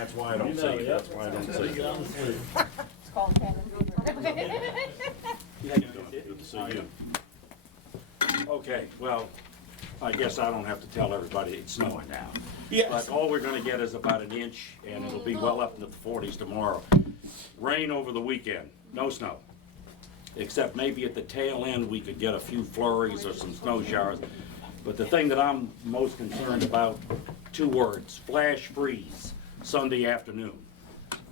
That's why I don't say it. That's why I don't say it. It's called Cannon Good to see you. Okay, well, I guess I don't have to tell everybody it's snowing now. Yes. But all we're gonna get is about an inch, and it'll be well up into the 40s tomorrow. Rain over the weekend, no snow. Except maybe at the tail end, we could get a few flurries or some snow showers. But the thing that I'm most concerned about, 2 words, flash freeze, Sunday afternoon.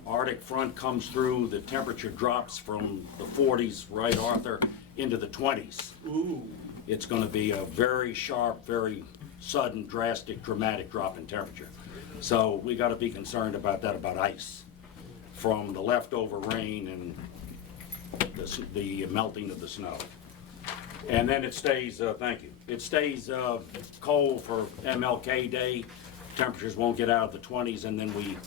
Arctic front comes through, the temperature drops from the 40s, right, Arthur, into the 20s. Ooh. It's gonna be a very sharp, very sudden, drastic, dramatic drop in temperature. So we gotta be concerned about that, about ice, from the leftover rain and the melting of the snow. And then it stays, thank you, it stays cold for MLK Day. Temperatures won't get out of the 20s, and then we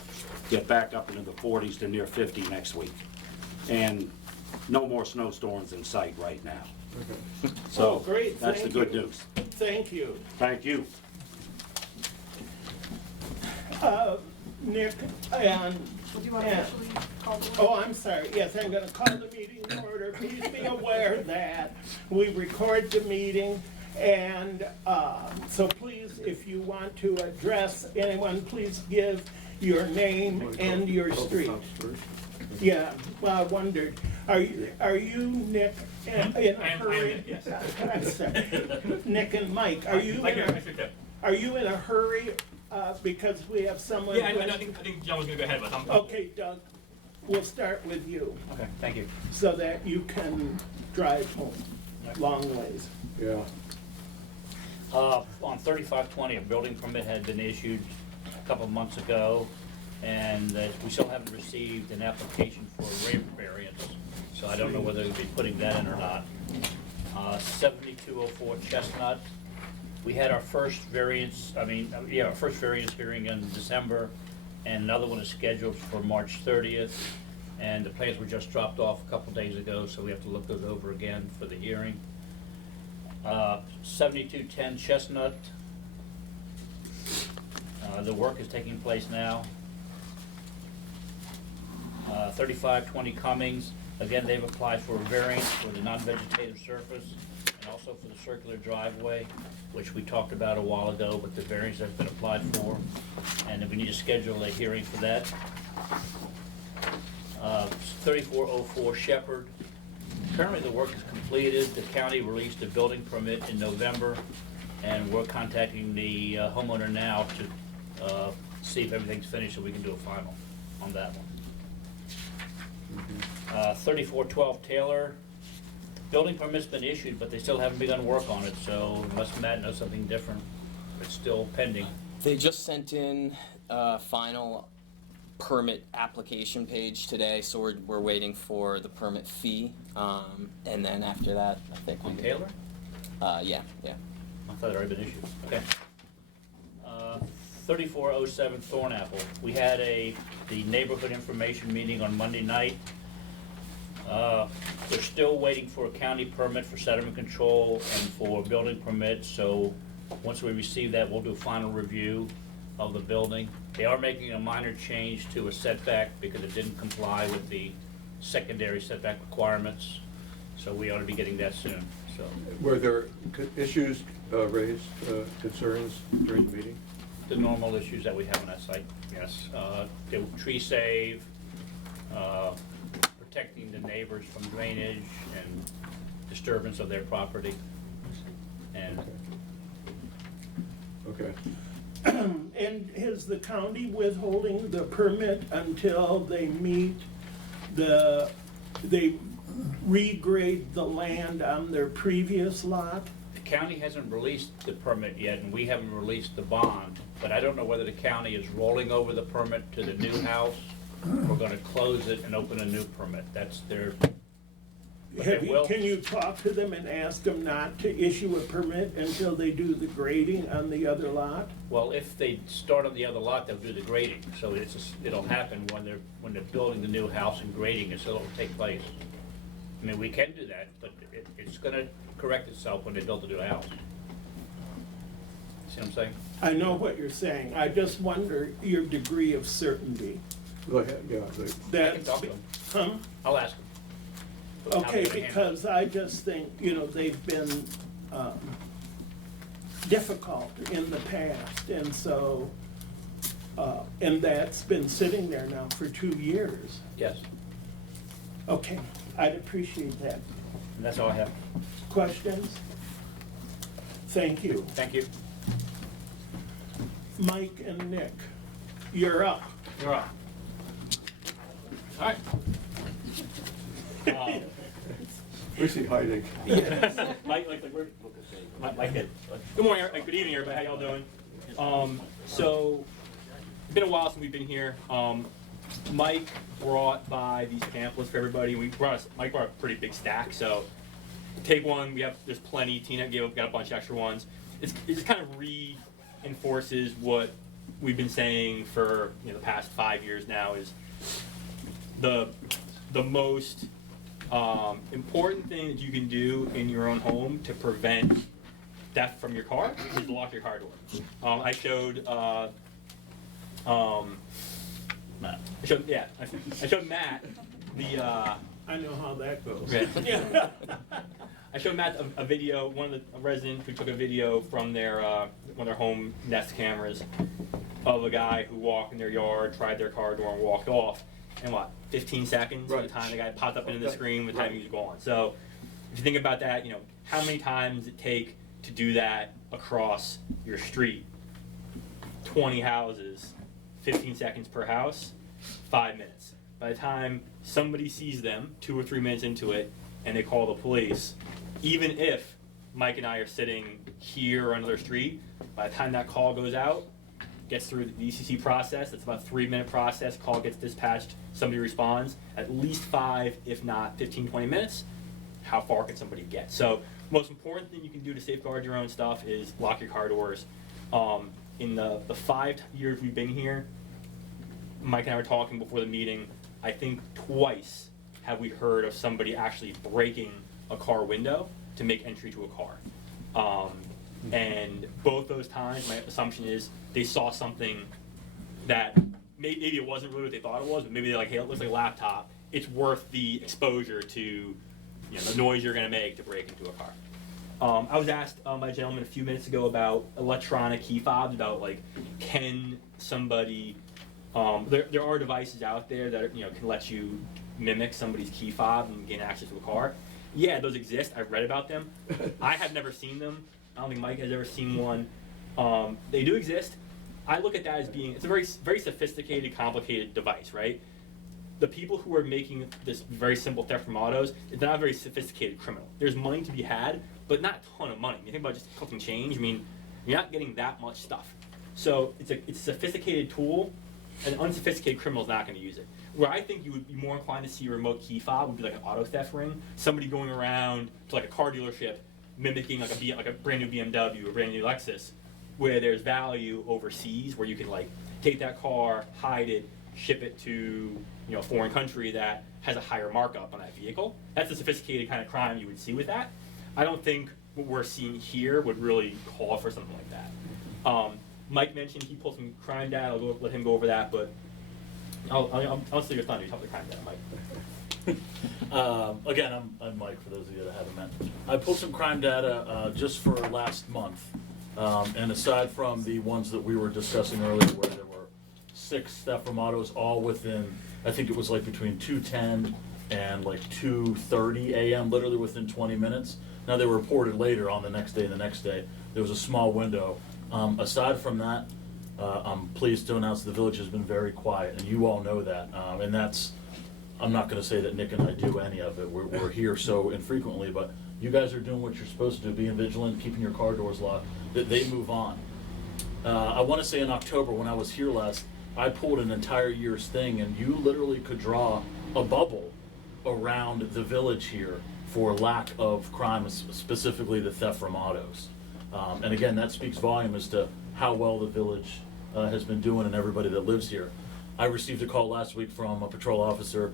get back up into the 40s to near 50 next week. And no more snowstorms in sight right now. So Great, that's the thank good you. news. Thank you. Thank you. Nick, and, Do you want to officially call the oh, I'm sorry, yes, I'm gonna call the meeting in order. Please be aware that we record the meeting, and so please, if you want to address anyone, please give your name and your street. Yeah, well, I wondered, are you Nick in a hurry? Yes. I'm sorry. Nick and Mike, are you in a hurry, because we have someone? Yeah, I think John was gonna go ahead, but I'm. Okay, Doug, we'll start with you, Okay, thank you. so that you can drive home, long ways. Yeah. On 3520, a building permit had been issued a couple of months ago, and we still haven't received an application for a rate variance, so I don't know whether we'll be putting that in or not. 7204 Chestnut, we had our first variance, our first variance hearing in December, and another one is scheduled for March 30th, and the plans were just dropped off a couple days ago, so we have to look those over again for the hearing. 7210 Chestnut, the work is taking place now. 3520 Cummings, again, they've applied for a variance for the non-vegetative surface and also for the circular driveway, which we talked about a while ago, but the variance has been applied for, and we need to schedule a hearing for that. 3404 Shepherd, currently the work is completed. The county released a building permit in November, and we're contacting the homeowner now to see if everything's finished so we can do a final on that one. 3412 Taylor, building permit's been issued, but they still haven't begun work on it, so unless Matt knows something different, it's still pending. They just sent in a final permit application page today, so we're waiting for the permit fee, and then after that, I think On Taylor? yeah. I thought it had already been issued. Okay. 3407 Thornapple. We had the neighborhood information meeting on Monday night. They're still waiting for a county permit for sediment control and for building permits, so once we receive that, we'll do a final review of the building. They are making a minor change to a setback because it didn't comply with the secondary setback requirements, so we ought to be getting that soon. So Were there issues raised, concerns during the meeting? the normal issues that we have on that site, yes. The tree save, protecting the neighbors from drainage and disturbance of their property. And Okay. And is the county withholding the permit until they meet they regrade the land on their previous lot? the county hasn't released the permit yet, and we haven't released the bond, but I don't know whether the county is rolling over the permit to the new house. We're gonna close it and open a new permit. That's their, but they will. Can you talk to them and ask them not to issue a permit until they do the grading on the other lot? Well, if they start on the other lot, they'll do the grading, so it'll happen when they're building the new house and grading it, so it'll take place. I mean, we can do that, but it's gonna correct itself when they build the new house. See what I'm saying? I know what you're saying. I just wonder your degree of certainty. Go ahead, yeah. I That, can talk to him. huh? I'll ask him. How Okay, they're gonna handle it. because I just think, they've been difficult in the past, and so, and that's been sitting there now for 2 years. Yes, Okay, I'd appreciate that. and that's all I have. Questions? Thank you. Thank you. Mike and Nick, you're up. You're up. All right. Where's he hiding? Mike, Mike did. Good morning, good evening, everybody. How y'all doing? So, it's been a while since we've been here. Mike brought by these pamphlets for everybody. Mike brought a pretty big stack, so take one. There's plenty. Tina got a bunch of extra ones. It just kind of reinforces what we've been saying for the past 5 years now. Is the most important thing that you can do in your own home to prevent theft from your car is to lock your car door. I showed Matt. I showed Matt the. I know how that goes. Yeah. I showed Matt a video. One of the residents who took a video from their one of their home Nest cameras of a guy who walked in their yard, tried their car door, and walked off. And 15 seconds by the time the guy popped up into the screen, with the time he was gone. So if you think about that, how many times does it take to do that across your street? 20 houses, 15 seconds per house, 5 minutes. By the time somebody sees them, 2 or 3 minutes into it, and they call the police, even if Mike and I are sitting here or on another street, by the time that call goes out, gets through the ECC process, it's about a 3-minute process, call gets dispatched, somebody responds, at least 5, if not 15, 20 minutes, how far can somebody get? So most important thing you can do to safeguard your own stuff is lock your car doors. In the 5 years we've been here, Mike and I were talking before the meeting, I think twice have we heard of somebody actually breaking a car window to make entry to a car. And both those times, my assumption is they saw something that maybe it wasn't really what they thought it was, but maybe they're like, hey, it looks like a laptop. It's worth the exposure to the noise you're going to make to break into a car. I was asked by a gentleman a few minutes ago about electronic key fobs, about can somebody, there are devices out there that can let you mimic somebody's key fob and gain access to a car. Yeah, those exist. I've read about them. I have never seen them. I don't think Mike has ever seen one. They do exist. I look at that as being, it's a very, very sophisticated, complicated device, right? The people who are making this very simple theft from autos, they're not a very sophisticated criminal. There's money to be had, but not a ton of money. You think about just collecting change, you're not getting that much stuff. So it's a sophisticated tool, and an unsophisticated criminal is not going to use it. Where I think you would be more inclined to see a remote key fob would be like an auto theft ring. Somebody going around to a car dealership, mimicking like a brand new BMW or brand new Lexus, where there's value overseas, where you can take that car, hide it, ship it to a foreign country that has a higher markup on that vehicle. That's a sophisticated kind of crime you would see with that. I don't think what we're seeing here would really call for something like that. Mike mentioned he pulled some crime data. I'll let him go over that, but I'll steal your thunder. You talk the crime data, Mike. Again, I'm Mike, for those of you that haven't met. I pulled some crime data just for last month. And aside from the ones that we were discussing earlier, where there were 6 theft from autos, all within, I think it was between 2:10 and 2:30 a.m., literally within 20 minutes. Now, they were reported later on the next day and the next day. There was a small window. Aside from that, I'm pleased to announce the village has been very quiet, and you all know that. And that's, I'm not going to say that Nick and I do any of it. We're here so infrequently, but you guys are doing what you're supposed to do, being vigilant, keeping your car doors locked. That they move on. I want to say in October, when I was here last, I pulled an entire year's thing, and you literally could draw a bubble around the village here for lack of crime, specifically the theft from autos. And again, that speaks volume as to how well the village has been doing and everybody that lives here. I received a call last week from a patrol officer,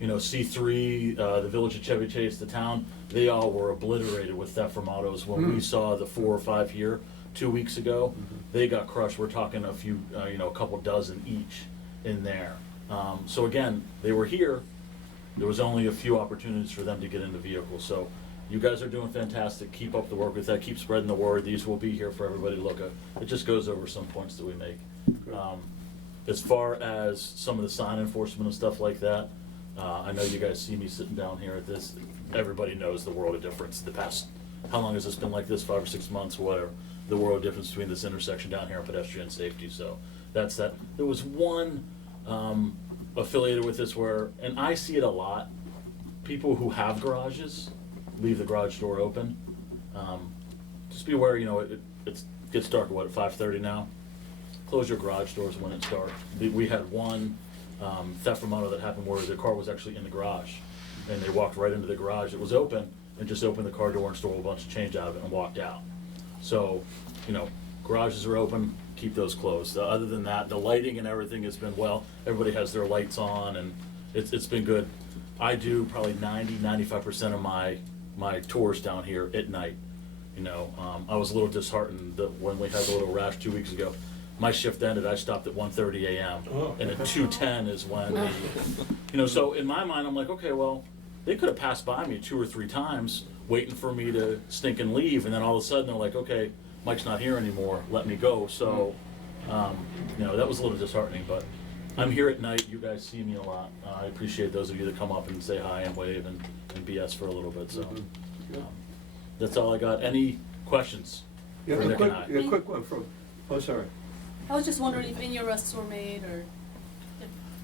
C3, the village of Chevy Chase, the town, they all were obliterated with theft from autos. When we saw the 4 or 5 here, 2 weeks ago. They got crushed. We're talking a few, a couple dozen each in there. So again, they were here. There was only a few opportunities for them to get in the vehicle. So you guys are doing fantastic. Keep up the work with that. Keep spreading the word. These will be here for everybody to look at. It just goes over some points that we make. As far as some of the sign enforcement and stuff like that, I know you guys see me sitting down here at this. Everybody knows the world of difference. The past, how long has this been like this? 5 or 6 months, whatever. The world of difference between this intersection down here and pedestrian safety. So that's that. There was one affiliated with this where, and I see it a lot, people who have garages leave the garage door open. Just be aware, it gets dark at 5:30 now. Close your garage doors when it's dark. We had one theft from auto that happened where the car was actually in the garage, and they walked right into the garage. It was open, and just opened the car door and stole a bunch of change out of it and walked out. So, garages are open, keep those closed. Other than that, the lighting and everything has been well. Everybody has their lights on, and it's been good. I do probably 95% of my tours down here at night. I was a little disheartened that when we had the little rash 2 weeks ago. My shift ended, I stopped at 1:30 a.m. And at 2:10 is when, so in my mind, I'm like, okay, well, they could have passed by me 2 or 3 times waiting for me to stink and leave. And then all of a sudden they're like, okay, Mike's not here anymore, let me go. So, that was a little disheartening, but I'm here at night. You guys see me a lot. I appreciate those of you that come up and say hi and wave and BS for a little bit. So that's all I got. Any questions Yeah, for a Nick quick, and I? a quick one from, oh, sorry. I was just wondering if any arrests were made or.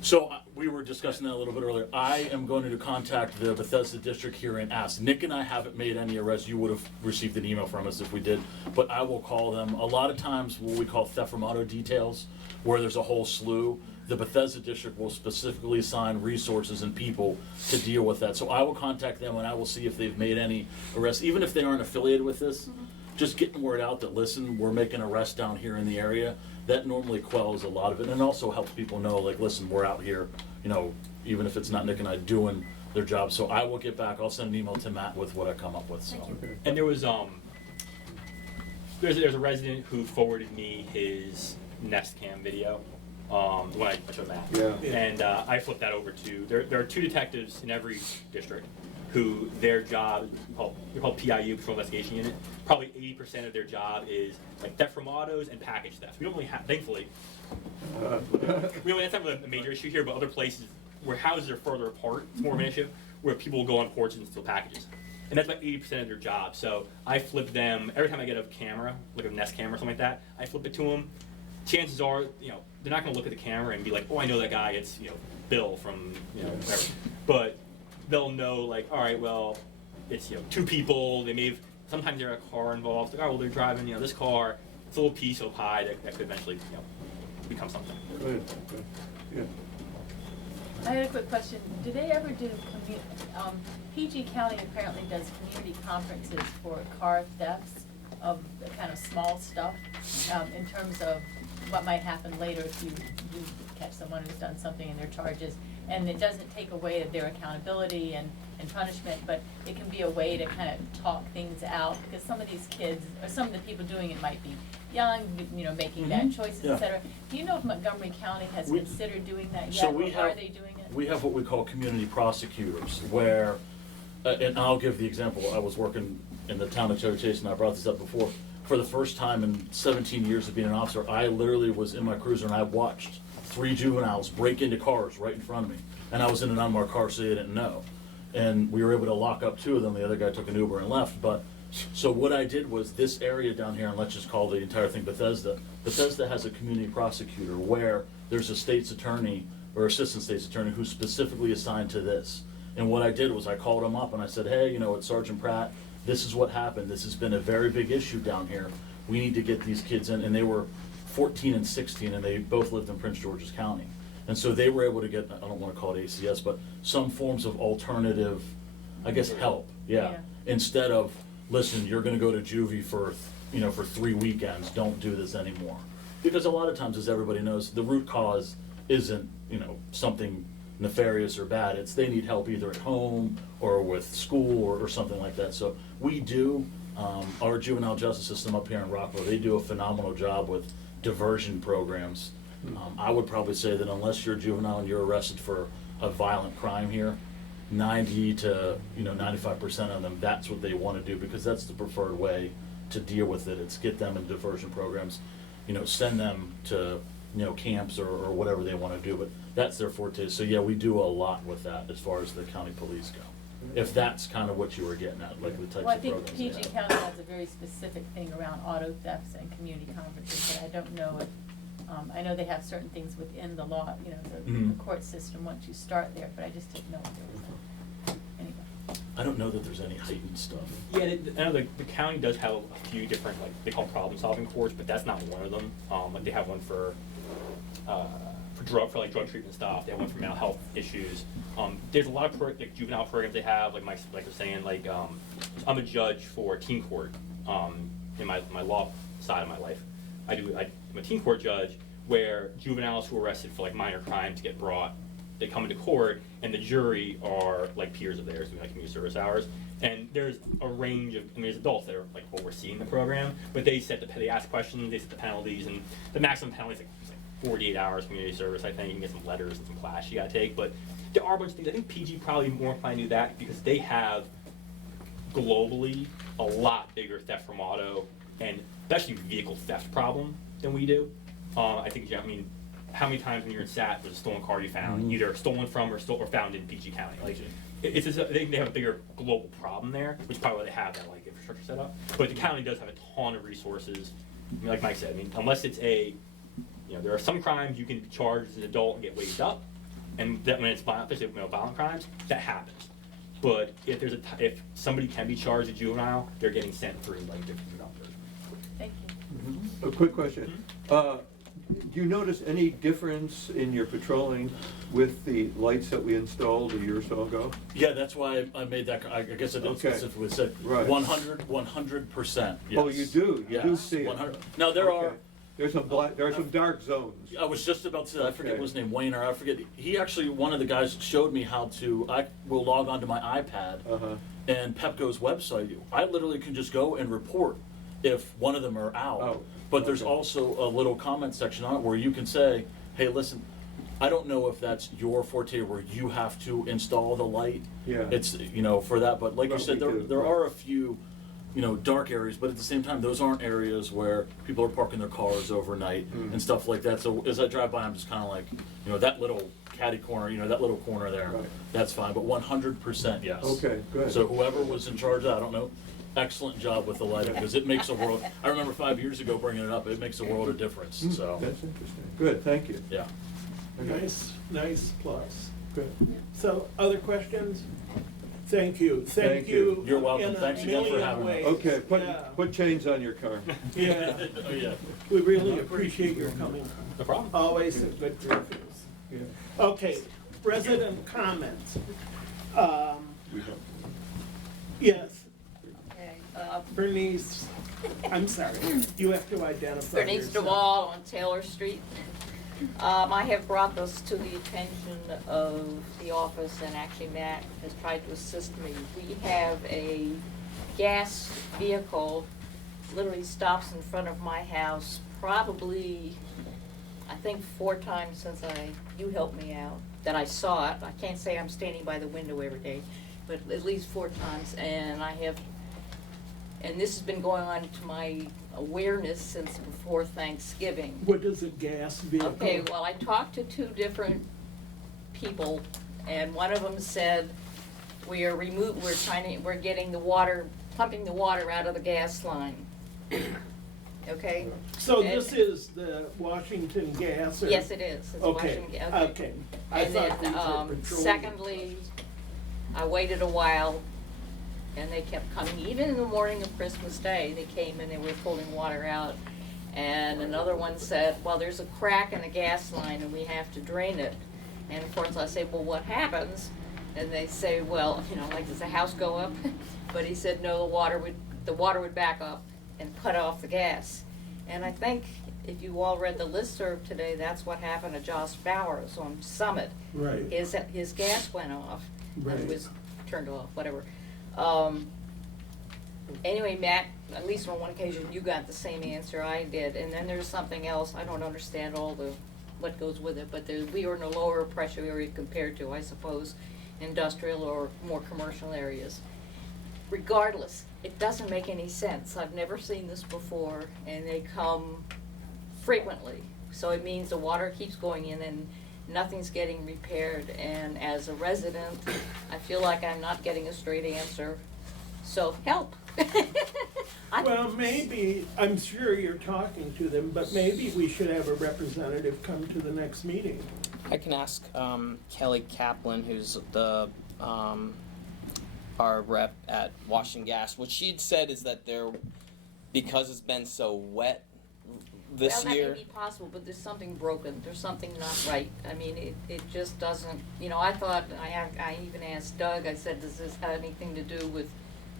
So we were discussing that a little bit earlier. I am going to contact the Bethesda district here and ask. Nick and I haven't made any arrests. You would have received an email from us if we did, but I will call them. A lot of times what we call theft from auto details, where there's a whole slew, the Bethesda district will specifically assign resources and people to deal with that. So I will contact them and I will see if they've made any arrests, even if they aren't affiliated with this. Just getting word out that, listen, we're making arrests down here in the area. That normally quells a lot of it, and it also helps people know, like, listen, we're out here, even if it's not Nick and I doing their job. So I will get back. I'll send an email to Matt with what I come up with. So. And there was there's a resident who forwarded me his Nest Cam video, when I showed Matt. Yeah. And I flipped that over to there are 2 detectives in every district who their job they're called PIU, Patrol Investigation Unit. Probably 80% of their job is like theft from autos and package theft. We don't really have, thankfully, that's not really a major issue here, but other places where houses are further apart, it's more of an issue, where people will go on porches and steal packages. And that's about 80% of their job. So I flip them, every time I get a camera, like a Nest camera or something like that, I flip it to them. Chances are, they're not gonna look at the camera and be like, oh, I know that guy, it's, Bill from, whatever. But they'll know, like, all right, well, it's, 2 people, sometimes they're a car involved, like, oh, well, they're driving, this car, it's a little piece of pie that could eventually, become something. Good, good. Yeah. I had a quick question. Do they ever do PG County apparently does community conferences for car thefts of the kind of small stuff, in terms of what might happen later if you catch someone who's done something in their charges. And it doesn't take away their accountability and punishment, but it can be a way to kind of talk things out, because some of these kids, or some of the people doing it might be young, making bad choices, Yeah. et cetera. Do you know if Montgomery County has considered doing that yet, So or we are have- they doing it? We have what we call community prosecutors, where, and I'll give the example, I was working in the town of Chevy Chase, and I brought this up before. For the first time in 17 years of being an officer, I literally was in my cruiser and I watched 3 juveniles break into cars right in front of me. And I was in an unmarked car, so they didn't know. And we were able to lock up 2 of them. The other guy took an Uber and left. But so what I did was this area down here, and let's just call the entire thing Bethesda. Bethesda has a community prosecutor where there's a state's attorney or assistant state's attorney who's specifically assigned to this. And what I did was I called him up and I said, hey, it's Sergeant Pratt. This is what happened. This has been a very big issue down here. We need to get these kids in. And they were 14 and 16, and they both lived in Prince George's County. And so they were able to get, I don't want to call it ACS, but some forms of alternative, I guess, help. Yeah. Instead of, listen, you're going to go to juvie for 3 weekends. Don't do this anymore. Because a lot of times, as everybody knows, the root cause isn't, something nefarious or bad. It's they need help either at home or with school or something like that. So we do. Our juvenile justice system up here in Rockville, they do a phenomenal job with diversion programs. I would probably say that unless you're a juvenile and you're arrested for a violent crime here, 90 to 95% of them, that's what they want to do, because that's the preferred way to deal with it. It's get them in diversion programs, send them to camps or whatever they want to do, but that's their forte. So yeah, we do a lot with that as far as the county police go. If that's kind of what you were getting at, like the types Well, I of think programs. they PG have. County has a very specific thing around auto thefts and community conferences, but I don't know if, I know they have certain things within the law, the Mhm. court system once you start there, but I just didn't know if there was anyway. I don't know that there's any heightened stuff. Yeah, I know the county does have a few different, like, they call problem-solving courts, but that's not one of them. Like, they have one for drug treatment stuff. They have one for mental health issues. There's a lot of like juvenile programs they have, like they're saying, like, I'm a judge for teen court, in my law side of my life. I'm a teen court judge where juveniles who are arrested for, like, minor crimes get brought, they come into court, and the jury are like peers of theirs, doing like community service hours. And there's a range of, there's adults that are like overseeing the program, but they ask questions, they set the penalties, and the maximum penalty is like 48 hours community service. I think you can get some letters and some class you gotta take, but there are a bunch of things. I think PG probably more inclined to do that because they have globally a lot bigger theft from auto and especially vehicle theft problem than we do. I think, how many times when you're in SAT was a stolen car you found, either stolen from or found in PG County? Like, it's just, I think they have a bigger global problem there, which is probably why they have that like infrastructure set up. But the county does have a ton of resources. Like Mike said, unless it's there are some crimes you can be charged as an adult and get waived up, and that when it's violent, especially violent crimes, that happens. But if somebody can be charged a juvenile, they're getting sent through like different numbers. Thank you. A quick question. Do you notice any difference in your patrolling with the lights that we installed a year or so ago? Yeah, that's why I made that. I guess I didn't Okay. specifically say Right. 100%. Yes. Oh, you do? You do see it? 100. Now there are. Okay. There's some dark zones. I was just about to say, I forget Okay. what his name, Wayne, or I forget. He actually, one of the guys showed me how to, I will log onto my iPad Uh-huh. and Pepco's website. I literally can just go and report if one of them are out. Oh, But there's okay. also a little comment section on it where you can say, hey, listen, I don't know if that's your forte where you have to install the light. Yeah. It's, for that, but like you But said, we do, there right. are a few, dark areas, but at the same time, those aren't areas where people are parking their cars overnight and stuff like that. So as I drive by, I'm just kind of like, that little catty corner, that little corner there, Right. that's fine. But 100% yes. Okay, good. So whoever was in charge of that, I don't know, excellent job with the lighting, because it makes a world, I remember 5 years ago bringing it up, it makes a world of difference, so, That's interesting. Good, thank you. yeah. Okay. Nice plus. Good. So, other questions? Thank you. Thank you. You're welcome. In a Thanks again for million having me. ways. Okay, Yeah. put chains on your car. Yeah, Oh, yeah. we really appreciate your coming. No problem. Always a good reviews. Yeah. Okay, resident comments. We have- Yes, Okay, Bernice, I'm sorry, you have to identify Bernice yourself. DeWall on Taylor Street. I have brought this to the attention of the office, and actually Matt has tried to assist me. We have a gas vehicle literally stops in front of my house probably, I think 4 times since you helped me out, that I saw it. I can't say I'm standing by the window every day, but at least 4 times, and this has been going on to my awareness since before Thanksgiving. What is a gas vehicle? Okay, well, I talked to 2 different people, and one of them said, we're getting the water, pumping the water out of the gas line. Okay? So And- this is the Washington Gas? Or- Yes, it is. It's Okay, Washington, okay. I And thought then, these were petroleum. secondly, I waited a while, and they kept coming, even in the morning of Christmas Day, they came and they were pulling water out. And another one said, well, there's a crack in the gas line and we have to drain it. And of course I say, well, what happens? And they say, well, like, does the house go up? But he said, no, the water would back up and cut off the gas. And I think if you all read the listserv today, that's what happened to Josh Bowers on Summit. Right. His gas went off, Right. and was turned off, whatever. Anyway, Matt, at least on one occasion, you got the same answer I did, and then there's something else, I don't understand all what goes with it, but we are in a lower pressure area compared to, I suppose, industrial or more commercial areas. Regardless, it doesn't make any sense. I've never seen this before, and they come frequently. So it means the water keeps going in and nothing's getting repaired. And as a resident, I feel like I'm not getting a straight answer. So help. Well, maybe, I'm sure you're talking to them, but maybe we should have a representative come to the next meeting. I can ask Kelly Kaplan, who's the our rep at Washington Gas. What she'd said is that because it's been so wet this Well, year. that may be possible, but there's something broken. There's something not right. I mean, it just doesn't. I thought I even asked Doug. I said, does this have anything to do with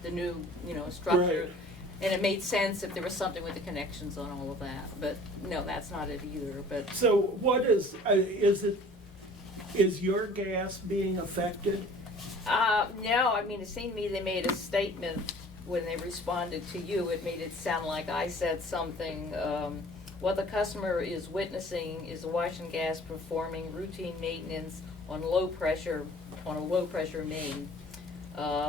the new structure? Right. And it made sense if there was something with the connections on all of that. But no, that's not it either. But So what is your gas being affected? no, I mean, it seemed to me they made a statement when they responded to you. It made it sound like I said something. What the customer is witnessing is the Washington Gas performing routine maintenance on a low pressure main.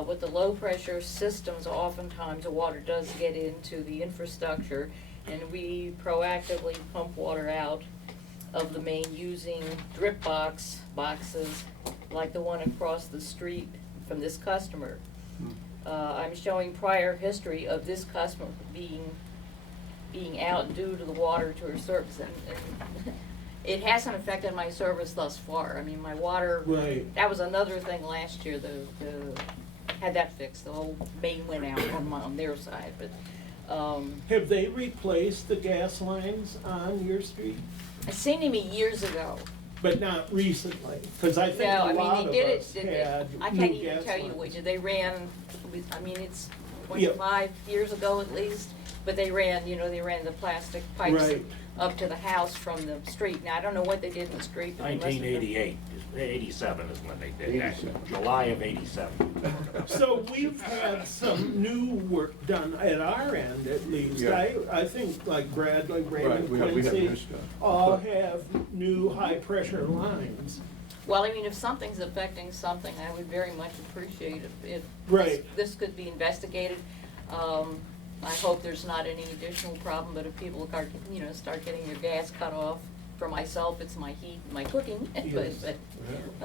With the low pressure systems, oftentimes the water does get into the infrastructure, and we proactively pump water out of the main using drip boxes like the one across the street from this customer. I'm showing prior history of this customer being out due to the water to her service, and it hasn't affected my service thus far. I mean, my water. Right. That was another thing last year. Had that fixed. The whole main went out on their side, but. Have they replaced the gas lines on your street? I seen him years ago. But not recently, because I think No, a I lot mean, of they did us it, had I new can't even gas tell you lines. which, they ran, I mean, it's 25 years ago at least, but they ran the plastic pipes Right. up to the house from the street. Now, I don't know what they did in the street, but they must have done- 1988, 87 is when they did that, July of 87. So we've had some new work done at our end at least. Yeah. I think like Bradley, Right, Raymond, we have new Quincy, stuff. all have new high pressure lines. Well, I mean, if something's affecting something, I would very much appreciate if Right. this could be investigated. I hope there's not any additional problem, but if people are, start getting their gas cut off, for myself, it's my heat, my cooking, Yes. but,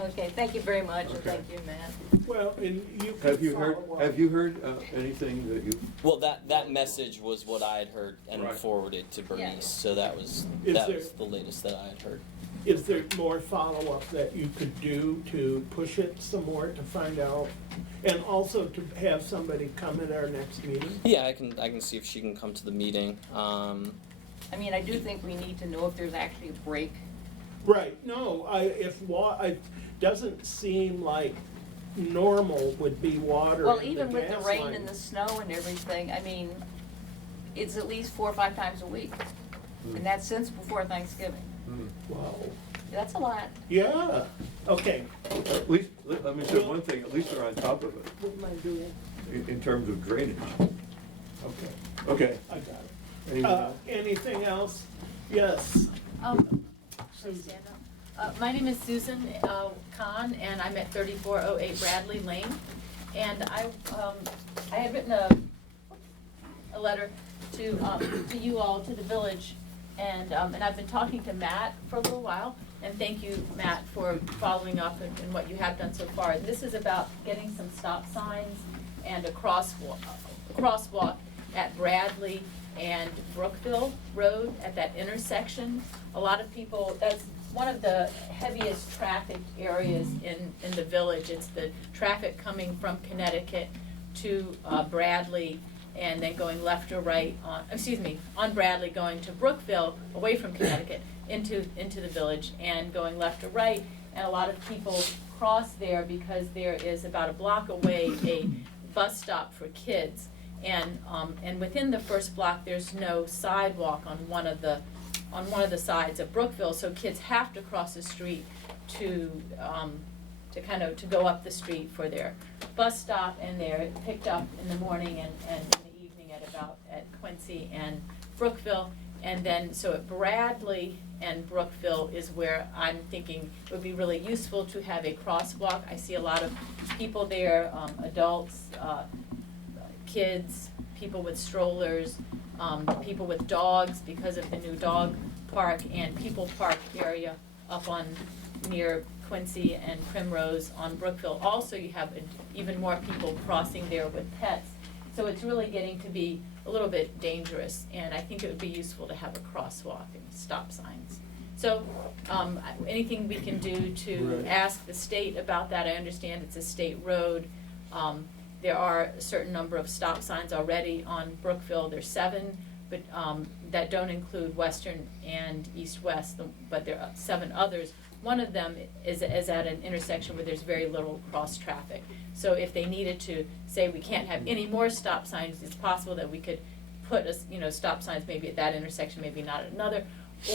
okay, thank you very much, and Okay. thank you, Matt. Well, and you can Have you heard, follow up. have you heard anything that you, Well, that message was what I had heard and Right. forwarded to Bernice. Yeah. So that was Is that there- was the latest that I had heard. Is there more follow-up that you could do to push it some more to find out? And also to have somebody come at our next meeting? Yeah, I can see if she can come to the meeting. I mean, I do think we need to know if there's actually a break. Right, no, it doesn't seem like normal would be water Well, in the even with the gas rain line. and the snow and everything, I mean, it's at least 4 or 5 times a week. And that's since before Thanksgiving. Wow, That's a lot. yeah, okay. at least, let me say one thing, at least they're on top of it What am I doing? in terms of drainage. Okay, Okay. I got it. Anything else? Anything else? Yes. Should I stand up? My name is Susan Kahn, and I'm at 3408 Bradley Lane. And I had written a letter to you all, to the village, and I've been talking to Matt for a little while. And thank you, Matt, for following up and what you have done so far. And this is about getting some stop signs and a crosswalk at Bradley and Brookville Road at that intersection. A lot of people, that's one of the heaviest traffic areas in the village. It's the traffic coming from Connecticut to Bradley and then going left or right on Bradley, going to Brookville, away from Connecticut, into the village, and going left or right. And a lot of people cross there because there is about a block away a bus stop for kids. And within the first block, there's no sidewalk on one of the sides of Brookville, so kids have to cross the street to go up the street for their bus stop, and they're picked up in the morning and in the about at Quincy and Brookville. And then, so at Bradley and Brookville is where I'm thinking it would be really useful to have a crosswalk. I see a lot of people there, adults, kids, people with strollers, people with dogs because of the new dog park and people park area up on near Quincy and Primrose on Brookville. Also, you have even more people crossing there with pets. So it's really getting to be a little bit dangerous, and I think it would be useful to have a crosswalk and stop signs. So, anything we can do to ask the state about that, I understand it's a state road. There are a certain number of stop signs already on Brookville. There's 7, but that don't include western and east-west, but there are 7 others. One of them is at an intersection where there's very little cross traffic. So if they needed to say we can't have any more stop signs, it's possible that we could put stop signs maybe at that intersection, maybe not at another,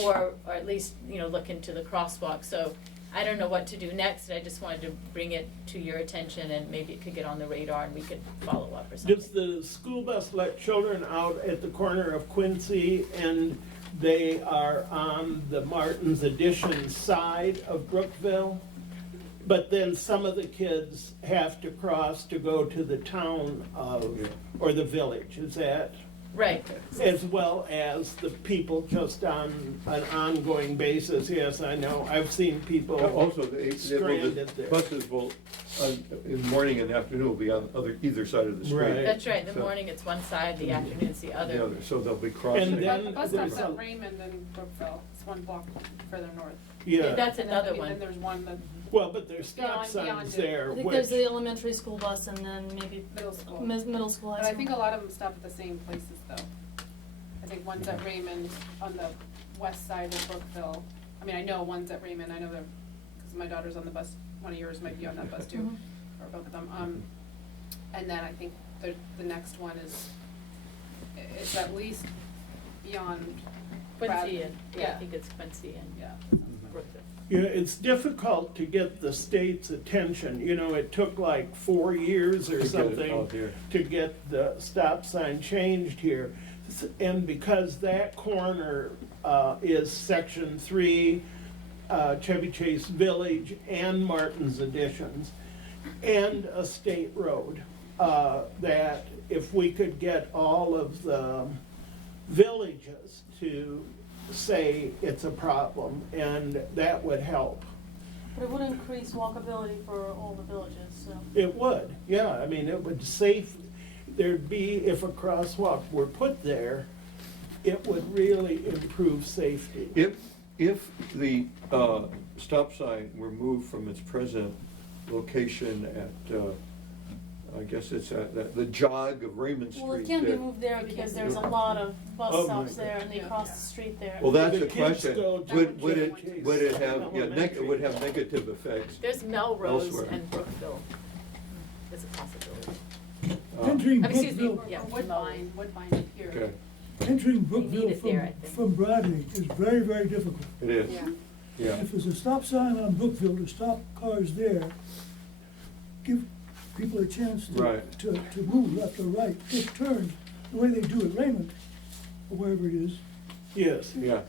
or at least look into the crosswalk. So I don't know what to do next. I just wanted to bring it to your attention, and maybe it could get on the radar and we could follow up or something. Does the school bus let children out at the corner of Quincy and they are on the Martin's Addition side of Brookville? But then some of the kids have to cross to go to the town of, or the village, is that? Right. As well as the people just on an ongoing basis, yes, I know, I've seen people Also, stranded there. buses will, in the morning and afternoon, will be on either side of the street. Right. That's right. In the So- morning it's one side, the afternoon it's the other. The other, so they'll be crossing. And then The bus there's stops a- at Raymond and Brookville, it's one block further north. Yeah, That's And then, another Then one. there's one that, well, but there's stop Beyond signs it. there, I think which, there's the elementary school bus and then maybe middle school. middle school, high But I school. think a lot of them stop at the same places though. I think one's at Raymond on the west side of Brookville. I mean, I know one's at Raymond, I know they're, because my daughter's on the bus, one of yours might be on that bus too, Mhm. or both of them. And then I think the next one is, it's at least beyond Quincy Bradley. and, I think it's Quincy and Yeah. Brookville. yeah, it's difficult to get the state's attention. It took like 4 years or To get it something out here. to get the stop sign changed here. And because that corner is Section 3, Chevy Chase Village and Martin's Additions, and a state road, that if we could get all of the villages to say it's a problem, and that would help. But it would increase walkability for all the villages, so. It would, yeah, I mean, it would there'd be, if a crosswalk were put there, it would really improve safety. If the stop sign were moved from its present location at, I guess it's at the jog of Raymond Street. Well, it can't be there. moved there because there's a lot of bus Oh, stops my there and they God. cross the street there. Well, that's The the kids question. go to Would Chevy Chase it have, Elementary. it would have negative effects? There's Melrose Elsewhere. and Brookville. There's a possibility. Entering Excuse me, Brookville, yeah, Woodbine up here. Okay, entering need Brookville it there, I think. from Bradley is very, very difficult. it is, Yeah. yeah. If there's a stop sign on Brookville to stop cars there, give people a chance Right. to move left or right, take turns, the way they do at Raymond, or wherever it is. Yes, Yeah,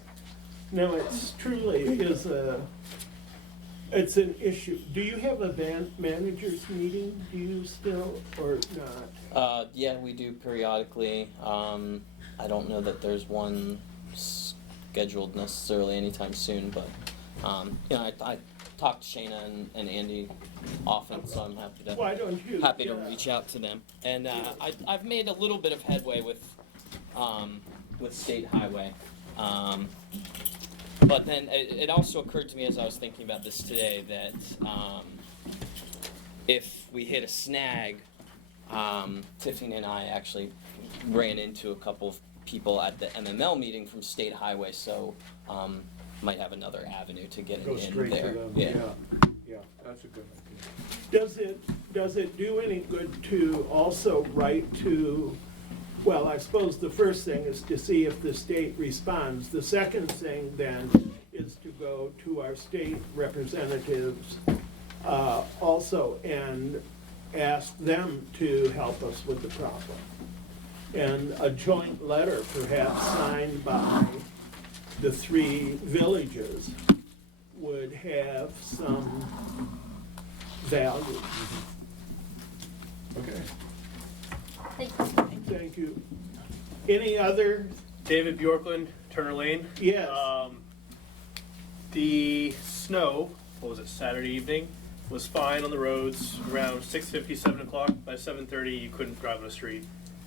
no, it's truly it's an issue. Do you have a managers meeting, do you still, or not? Yeah, we do periodically. I don't know that there's one scheduled necessarily anytime soon, but I talk to Shayna and Andy often, so I'm Why don't you? happy to yeah. reach out to them. And I've made a little bit of headway with State Highway. But then it also occurred to me as I was thinking about this today that if we hit a snag, Tiffany and I actually ran into a couple of people at the MML meeting from State Highway, so might have another avenue to get go in straight there. to them, Yeah. yeah, that's a good idea. Does it do any good to also write to, well, I suppose the first thing is to see if the state responds. The second thing then is to go to our state representatives also and ask them to help us with the problem. And a joint letter perhaps signed by the 3 villages would have some value. Okay. Thank you. Any other? David Bjorklund, Turner Lane. Yes. The snow, what was it, Saturday evening, was fine on the roads around 6:50, 7 o'clock. By 7:30, you couldn't drive on the street.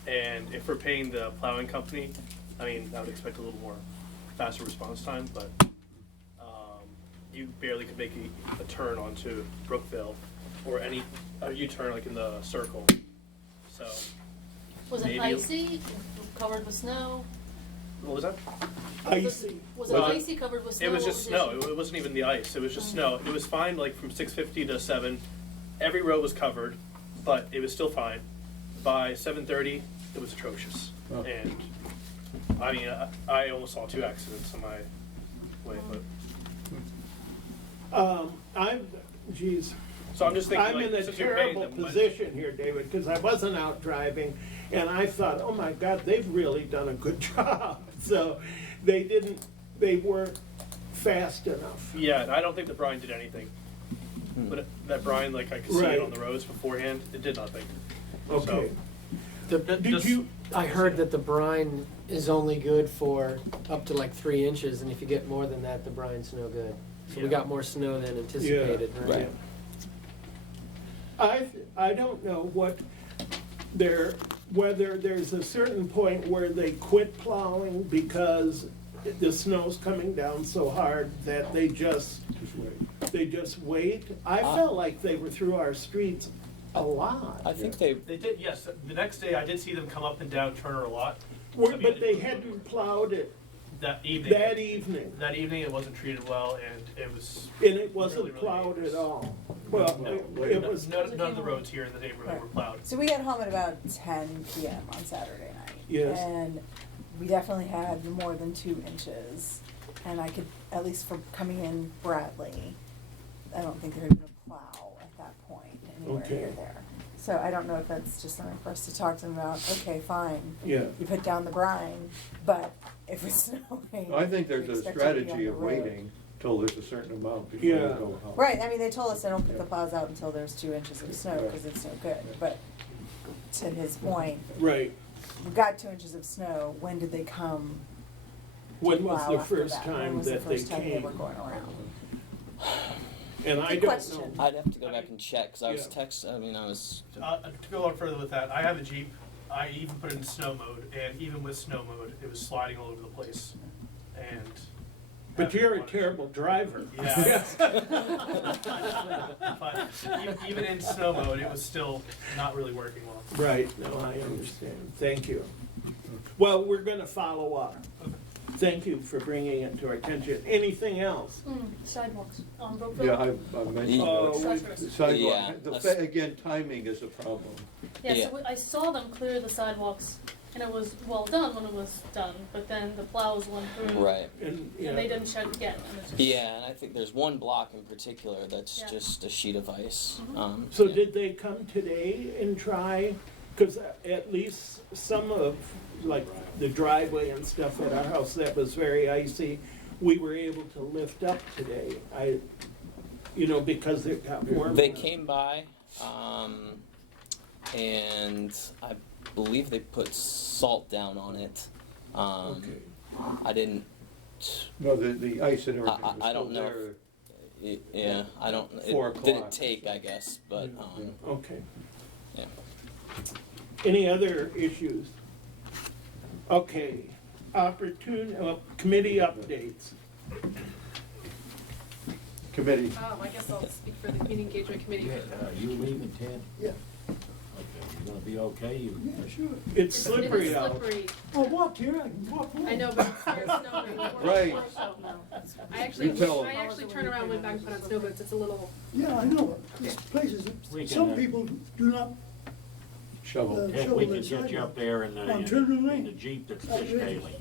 And if we're paying the plowing company, I mean, I would expect a little more faster response time, but you barely could make a turn onto Brookville or a U-turn like in the circle. So, Was it maybe- icy, covered with snow? what was that? Icy. Was it Well, icy, covered with snow? It was What just the snow. issue? It wasn't even the ice. It was just snow. It was fine, like from 6:50 to 7. Every road was covered, but it was still fine. By 7:30, it was atrocious. Oh. And I mean, I almost saw 2 accidents on my way. But Geez. so I'm just thinking, I'm like, in a since you're paying terrible them, but- position here, David, because I wasn't out driving, and I thought, oh my God, they've really done a good job. So they weren't fast enough. Yeah, and I don't think that Brian did anything. But that Brian, like, I could see Right. it on the roads beforehand. It did nothing. Okay. Did I heard that the brine is only good for up to like 3 inches, and if you get more than that, the brine's no good. So we Yeah. got more snow than anticipated, right? I don't know whether there's a certain point where they quit plowing because the snow's coming down so hard that they just wait. I felt like they were through our streets a lot. I think they, They did, yes. The next day, I did see them come up and down Turner a lot. But they hadn't plowed it That evening. that evening, That evening, it wasn't treated well, and it was. and it wasn't really, really plowed dangerous. at all. Well, it was, None of the roads here in the neighborhood were plowed. So we got home at about 10 p.m. on Saturday night. Yes. And we definitely had more than 2 inches. And I could, at least for coming in Bradley, I don't think there had been a plow at that point anywhere Okay. near there. So I don't know if that's just something for us to talk to them about. Okay, fine. yeah. You put down the brine, but if it's snowing. I think there's we a expect you to be on strategy the of road. waiting till there's a certain amount before you Yeah. go out. Right, I mean, they told us they don't put the plows out until there's 2 inches of snow because it's no good. But to his point, Right. we've got 2 inches of snow. When did they come? When was plow the after first that? When time was the that they first time they came? were going around? And I Good don't question. know. I'd have to go back and check, because I was Yeah. I was, To go on further with that, I have a Jeep. I even put it in snow mode, and even with snow mode, it was sliding all over the place. And. But you're a terrible driver. Yeah. But even in snow mode, it was still not really working well. Right, no, I understand. Thank you. Well, we're gonna follow up. Thank you for bringing it to our attention. Anything else? Sidewalks on Brookville? Yeah, I mentioned Oh, that. we- Yeah, Sidewalk, that's- again, timing is a problem. Yeah, Yeah. so I saw them clear the sidewalks, and it was well done when it was done, but then the plows went through. right. And, And they yeah, didn't check again, and it's just. Yeah, and I think there's one block in particular that's Yeah. just a sheet of ice. so Yeah. did they come today and try? Because at least some of, like, the driveway and stuff at our house, that was very icy, we were able to lift up today. Because it got warmer. They came by, and I believe they put salt down on it. Okay. I didn't. No, the ice and everything was I don't still know there. Yeah, I don't. 4 It didn't o'clock. take, I guess, but Okay. yeah. Any other issues? Okay, committee updates. Committee. I guess I'll speak for the community engagement committee. You leaving, Ted? Yeah. Okay, you gonna be okay? Yeah, sure. It's slippery It's out. slippery. I'll walk here, I can walk home. I know, but it's snowing. Right. I actually, You tell 'em. I actually turned around and went back and put on snow boots. It's a little, Yeah, I know, there's places We that can, some people do not, Shovel. Heck, we could get you up there in On Turner in Lane. the Jeep that's fish daily.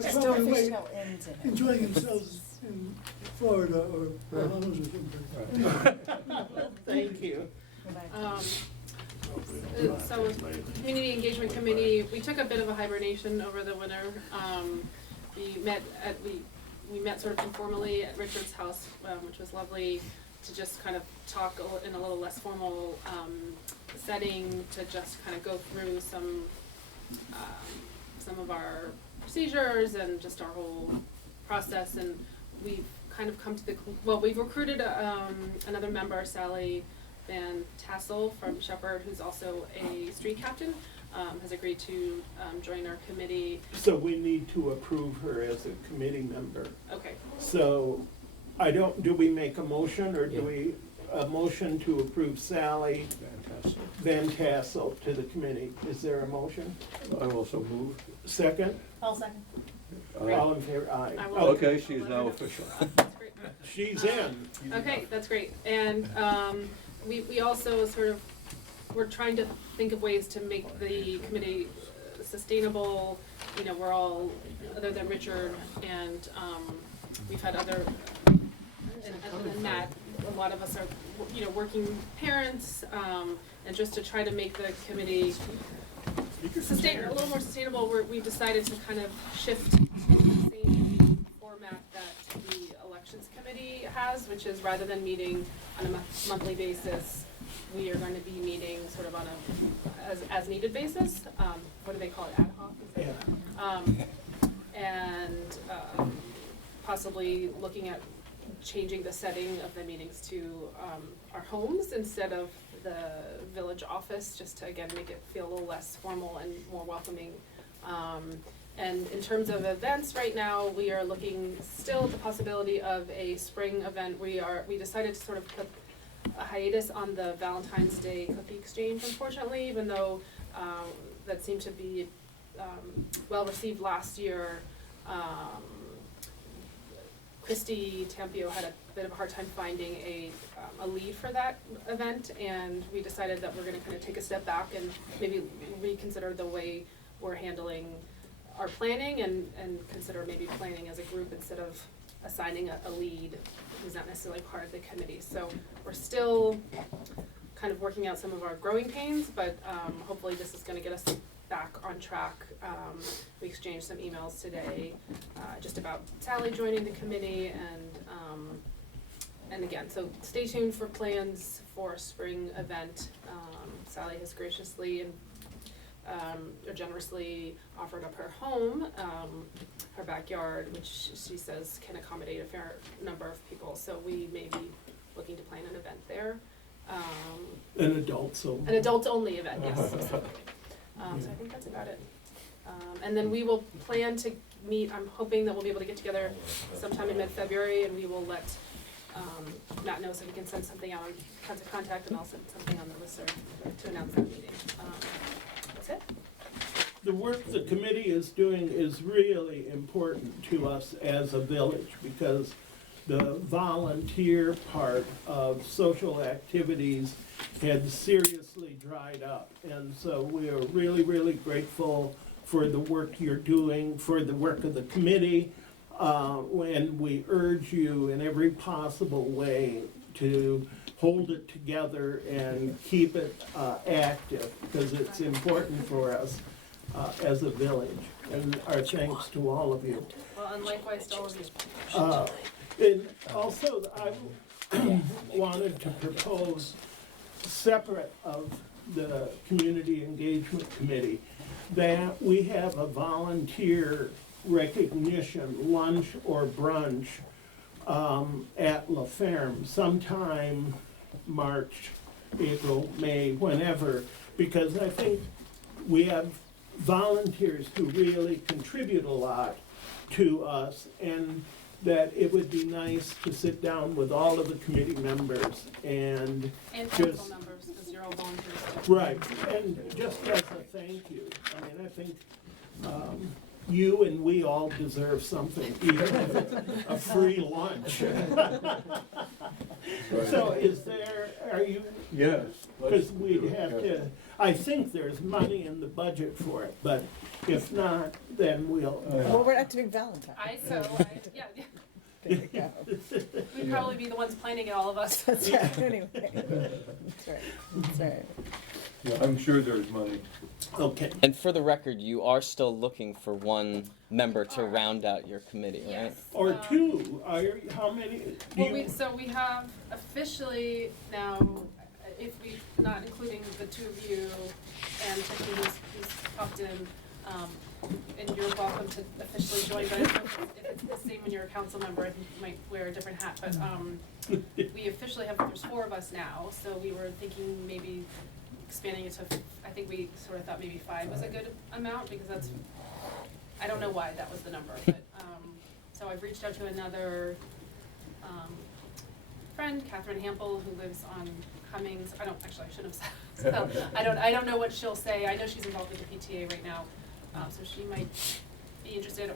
are Still probably away fishtail into him. enjoying themselves in Florida or Bahamas or something. Thank you. Good night. So, Community Engagement Committee, we took a bit of a hibernation over the winter. We met sort of informally at Richard's house, which was lovely, to just kind of talk in a little less formal setting, to just kind of go through some of our procedures and just our whole process. And we've kind of come to we've recruited another member, Sally Van Tassel from Shepherd, who's also a street captain, has agreed to join our committee. So we need to approve her as a committee member. Okay. So do we make a motion, or do a motion to approve Sally Van Tassel to the committee? Is there a motion? I also move. Second? I'll second. All in favor? Aye. Okay, she is now official. That's great. She's in. Okay, that's great. And we also we're trying to think of ways to make the committee sustainable. You know, we're all, other than Richard and we've had other, other than Matt, a lot of us are, you know, working parents, and just to try to make the committee a little more sustainable, we decided to kind of shift to the same format that the elections committee has, which is rather than meeting on a monthly basis, we are going to be meeting sort of on a as needed basis. What do they call it? Ad hoc? And possibly looking at changing the setting of the meetings to our homes instead of the village office, just to again make it feel a little less formal and more welcoming. And in terms of events right now, we are looking still at the possibility of a spring event. We decided to sort of put a hiatus on the Valentine's Day cookie exchange, unfortunately, even though that seemed to be well received last year. Christy Tampio had a bit of a hard time finding a lead for that event, and we decided that we're going to kind of take a step back and maybe reconsider the way we're handling our planning, and consider maybe planning as a group instead of assigning a lead who's not necessarily part of the committee. So we're still kind of working out some of our growing pains, but hopefully this is going to get us back on track. We exchanged some emails today just about Sally joining the committee, and again, so stay tuned for plans for a spring event. Sally has graciously and or generously offered up her home, her backyard, which she says can accommodate a fair number of people. So we may be looking to plan an event there. An adults only. An adults only event, yes. Specifically. So I think that's about it. And then we will plan to meet, I'm hoping that we'll be able to get together sometime in mid-February, and we will let Matt know so he can send something out on contact, and I'll send something on the listserv to announce that meeting. That's it. The work the committee is doing is really important to us as a village, because the volunteer part of social activities had seriously dried up. And so we are really, really grateful for the work you're doing, for the work of the committee, and we urge you in every possible way to hold it together and keep it active, because it's important for us as a village. And our thanks to all of you. Well, and likewise to all of you. And also, I wanted to propose, separate of the Community Engagement Committee, that we have a volunteer recognition lunch or brunch at La Ferme sometime March, April, May, whenever, because I think we have volunteers who really contribute a lot to us, and that it would be nice to sit down with all of the committee members and council just, members, because you're all volunteers. right, and just as a thank you. I mean, I think you and we all deserve something, even if it's a free lunch. So are you? Yes. Because we'd have to, I think there's money in the budget for it, but if not, then we'll. Well, we're not doing Valentine's. Yeah. There you go. We'd probably be the ones planning it, all of us. That's right, anyway. That's right, that's right. Yeah, I'm sure there's money. Okay. And for the record, you are still looking for one member to round out your committee, right? Yes. Or two, how many, do Well, you? we have officially now, if we, not including the two of you and Tiffany who's popped in, and you're welcome to officially join, but if it's the same when you're a council member, I think you might wear a different hat, but, we officially have, there's 4 of us now, so we were thinking maybe expanding it to, I think we sort of thought maybe 5 was a good amount, because that's, I don't know why that was the number, but, so I've reached out to another, friend, Catherine Hample, who lives on Cummings. I shouldn't have said. So, I don't know what she'll say. I know she's involved with the PTA right now, so she might be interested.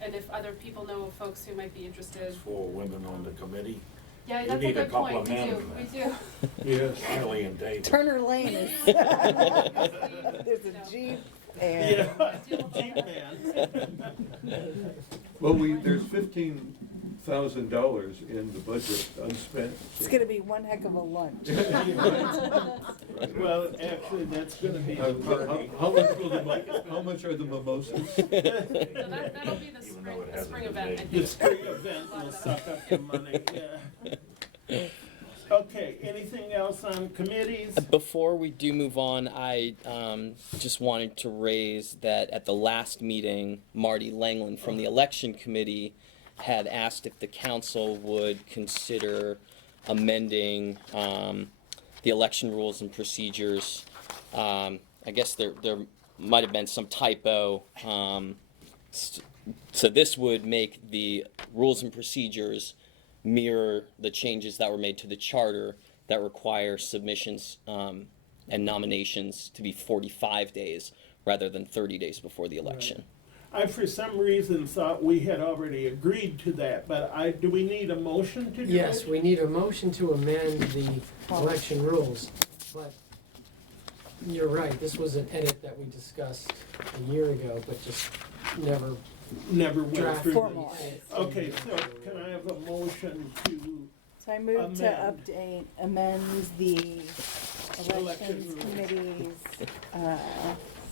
And if other people know of folks who might be interested. 4 women on the committee. Yeah, We that's need a a good couple point. of We men do. in We there. do. Yes. Kelly and David. Turner Lane is, there's a Jeep and. Yeah, Jeep man. Well, there's $15,000 in the budget unspent. It's gonna be one heck of a lunch. Well, actually, that's gonna be the party. How much are the mimosas? So that'll be the spring event. I The think. spring event will suck up the money, yeah. Okay, anything else on committees? Before we do move on, I just wanted to raise that at the last meeting, Marty Langland from the election committee had asked if the council would consider amending the election rules and procedures. I guess there might have been some typo. So this would make the rules and procedures mirror the changes that were made to the charter that require submissions and nominations to be 45 days rather than 30 days before the election. I, for some reason, thought we had already agreed to that, but do we need a motion to do it? Yes, we need a motion to amend the election rules, but you're right, this was an edit that we discussed a year ago, but just never Never went draft through. Formalized. Okay, so can I have a motion to, So I move to amend the Election elections rules. committee's,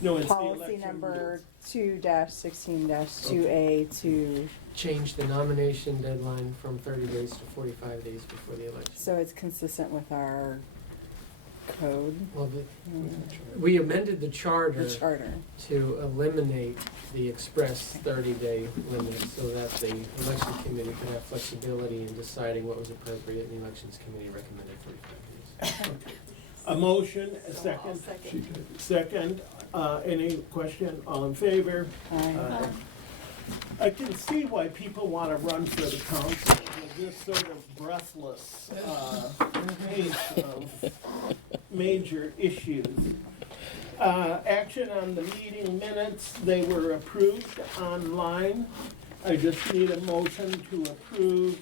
no, it's the policy election number 2-16-2A to, change the nomination deadline from 30 days to 45 days before the election. so it's consistent with our code, Well, we amended the the charter charter. to eliminate the express 30-day limit so that the election committee could have flexibility in deciding what was appropriate, and the elections committee recommended 45 days. A motion, a second. Second, any question? All in favor? Aye. I can see why people want to run for the council with this sort of breathless pace of major issues. Action on the meeting minutes, they were approved online. I just need a motion to approve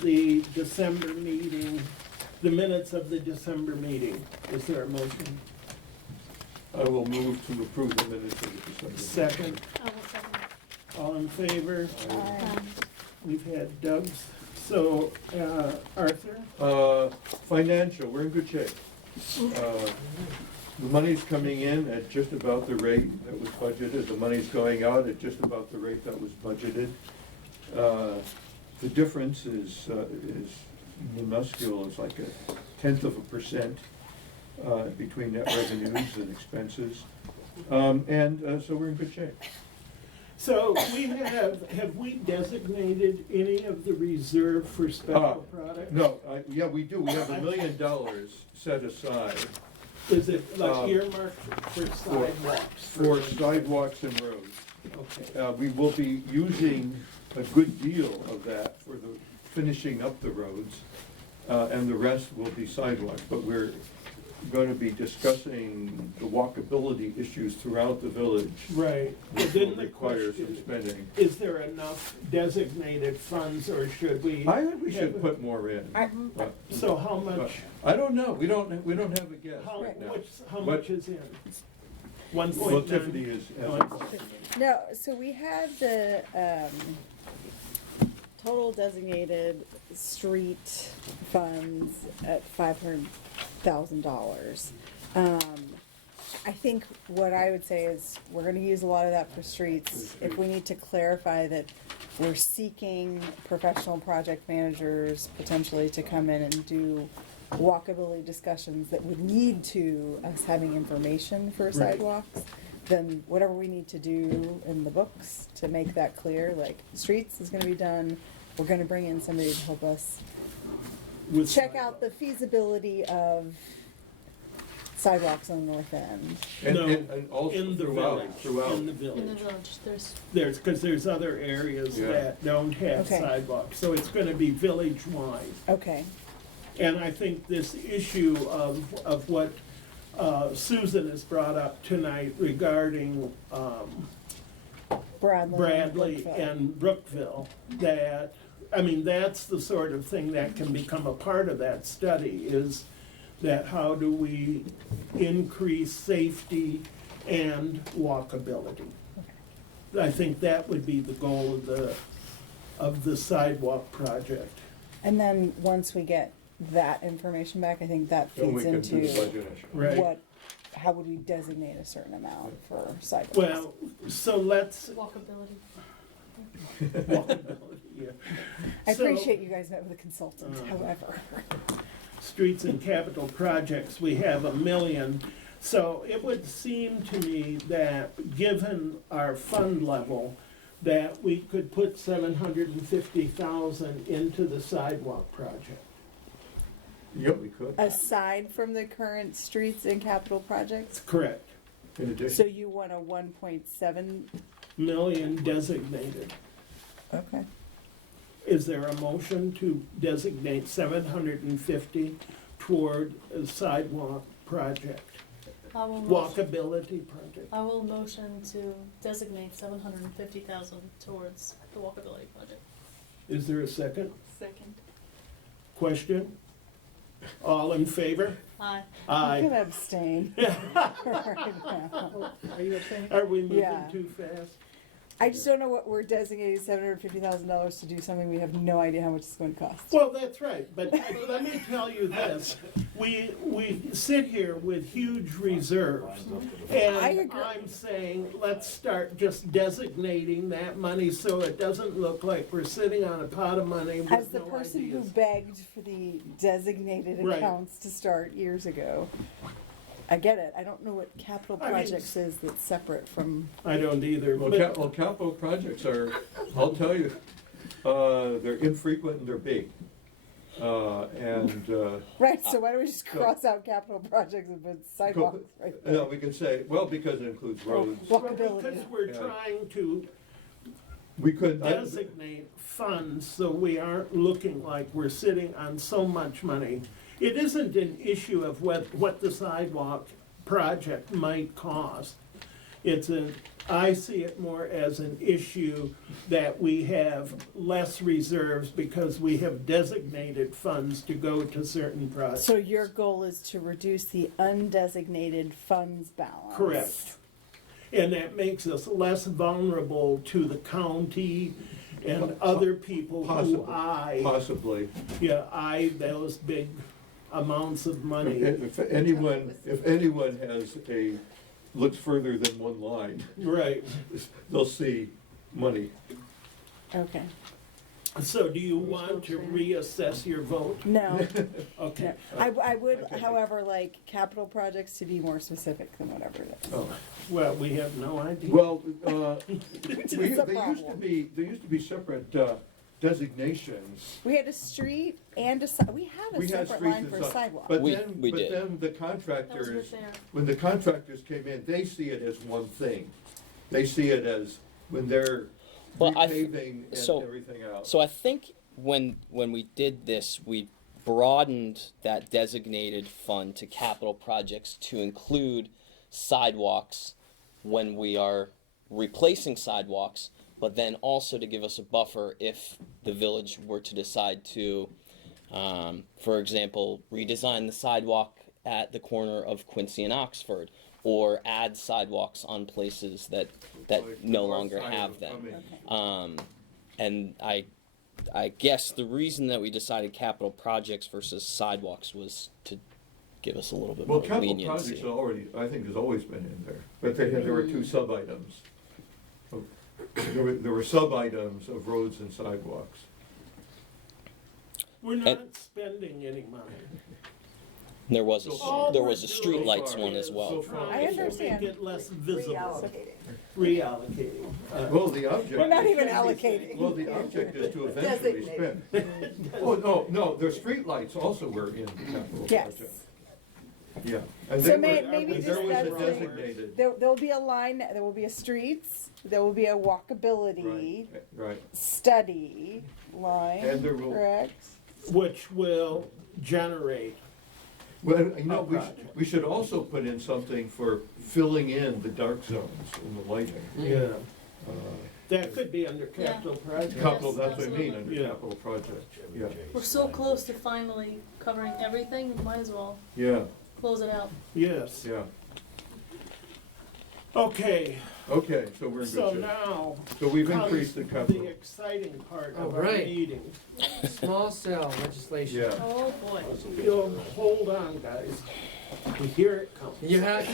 the December meeting, the minutes of the December meeting. Is there a motion? I will move to approve the minutes of the December. Second, all in favor? Aye. We've had Doug's. So, Arthur? Financial, we're in good shape. The money's coming in at just about the rate that was budgeted. The money's going out at just about the rate that was budgeted. The difference is minuscule. It's like 0.1% between net revenues and expenses. So we're in good shape. So have we designated any of the reserve for special products? No, yeah, we do. We have $1 million set aside. Is it like earmarked for sidewalks? For sidewalks and roads. Okay. We will be using a good deal of that for the finishing up the roads, and the rest will be sidewalks. But we're going to be discussing the walkability issues throughout the village. Right. Which Then will the require question, some spending. is there enough designated funds, or should we? I think we should have- put more in. But- So how but much, I don't know. We don't have a guess how, right now. how But- much is in? 1.9? Well, Tiffany is. No, so we had the total designated street funds at $500,000. I think what I would say is, we're gonna use a lot of that for streets. If we need to clarify that we're seeking professional project managers potentially to come in and do walkability discussions that would lead to us having information for sidewalks, then whatever we need to do in the books to make that clear, like, streets is gonna be done, we're gonna bring in somebody to help us With check out the feasibility of sidewalks on the north end. No, And also in the throughout, village, throughout. in the In the village. village, Because there's other areas Yeah. that don't have Okay. sidewalks, so it's gonna be village-wide. Okay, And I think this issue of what Susan has brought up tonight regarding Bradley Brookville. and Brookville, that, I mean, that's the sort of thing that can become a part of that study, is that how do we increase safety and walkability? I think that would be the goal of the sidewalk project. And then, once we get that information back, I think that Then we feeds can do the into budget issue. Right. how would we designate a certain amount for sidewalks? Well, so let's, walkability. walkability, yeah. I So, appreciate you guys met with a consultant, however. Streets and capital projects, we have 1 million. So it would seem to me that, given our fund level, that we could put 750,000 into the sidewalk project. Yeah, we could. Aside from the current streets and capital projects, Correct. In so addition, you want a 1.7? Million designated. Okay. Is there a motion to designate 750 toward a sidewalk project? I will motion, Walkability project. I will motion to designate 750,000 towards the walkability project. Is there a second? Second. Question? All in favor? Aye. I'm Aye. gonna abstain right now. Are you okay? Are we moving Yeah. too fast? I just don't know what we're designating $750,000 to do, something we have no idea how much it's going to cost. Well, that's right, but let me tell you this, we sit here with huge reserves, I and agree. I'm saying, let's start just designating that money so it doesn't look like we're sitting on a pot of money with no As the person who ideas. begged for the designated Right. accounts to start years ago, I get it. I don't know what capital I mean, projects is that's separate from, I don't either, well, but, capital projects are, I'll tell you, they're infrequent and they're big. right, so why don't we just cross out capital projects and put sidewalks right there? No, we can say, well, because it includes roads. well, Walkability. because we're Yeah. trying to We could, designate funds so we aren't looking like we're sitting on so much money. It isn't an issue of what the sidewalk project might cost. I see it more as an issue that we have less reserves because we have designated funds to go to certain projects. So your goal is to reduce the undesignated funds balance? Correct. And that makes us less vulnerable to the county and other people who possibly. eye those big amounts of money. If anyone looks further than one line, Right. they'll see money. Okay. So do you want to reassess your vote? No, Okay. no. I would, however, like capital projects to be more specific than whatever it is. Oh. Well, we have no idea. Well, It's a there used to problem. be separate designations. We had a street and we had a We had separate streets line and for stuff. sidewalk. But We then did. the That was contractors, right there. when the contractors came in, they see it as one thing. They see it as when they're Well, repaving and so- everything else. So I think when we did this, we broadened that designated fund to capital projects to include sidewalks when we are replacing sidewalks, but then also to give us a buffer if the village were to decide to, for example, redesign the sidewalk at the corner of Quincy and Oxford, or add sidewalks on places that Like no the north longer side have of them. Cumming. And I guess the reason that we decided capital projects versus sidewalks was to give us a little bit Well, more capital leniency. projects already, I think, has always been in there, but there were two sub-items. There were sub-items of roads and sidewalks. We're not spending any money. There was All there we're was a doing streetlights one as So well. far. I Trying to understand. make it less visible. Reallocating. Reallocating. Well, the object. We're not is- even allocating. Well, the object is to eventually spend. Oh, no, the streetlights also were in the capital Yes. project. Yeah. And So they maybe and just there was a that's like- designated. There'll be a line, there will be a streets, there will be a walkability Right, study line, And there will- correct? Which will generate. well, you know, A project. we should also put in something for filling in the dark zones in the lighting. Yeah. Uh, That could be under capital project. Capital, Yes, that's what I mean, absolutely. under Yeah. capital project, yeah, We're so close to finally covering everything, might as well yeah, close it out. Yes. yeah. Okay, Okay, so we're in so good shape. now So we've comes increased the the capital. exciting part Oh, of our right. meeting. Small cell legislation. Yeah. Oh, boy. You'll hold on, guys. Here it comes. You have,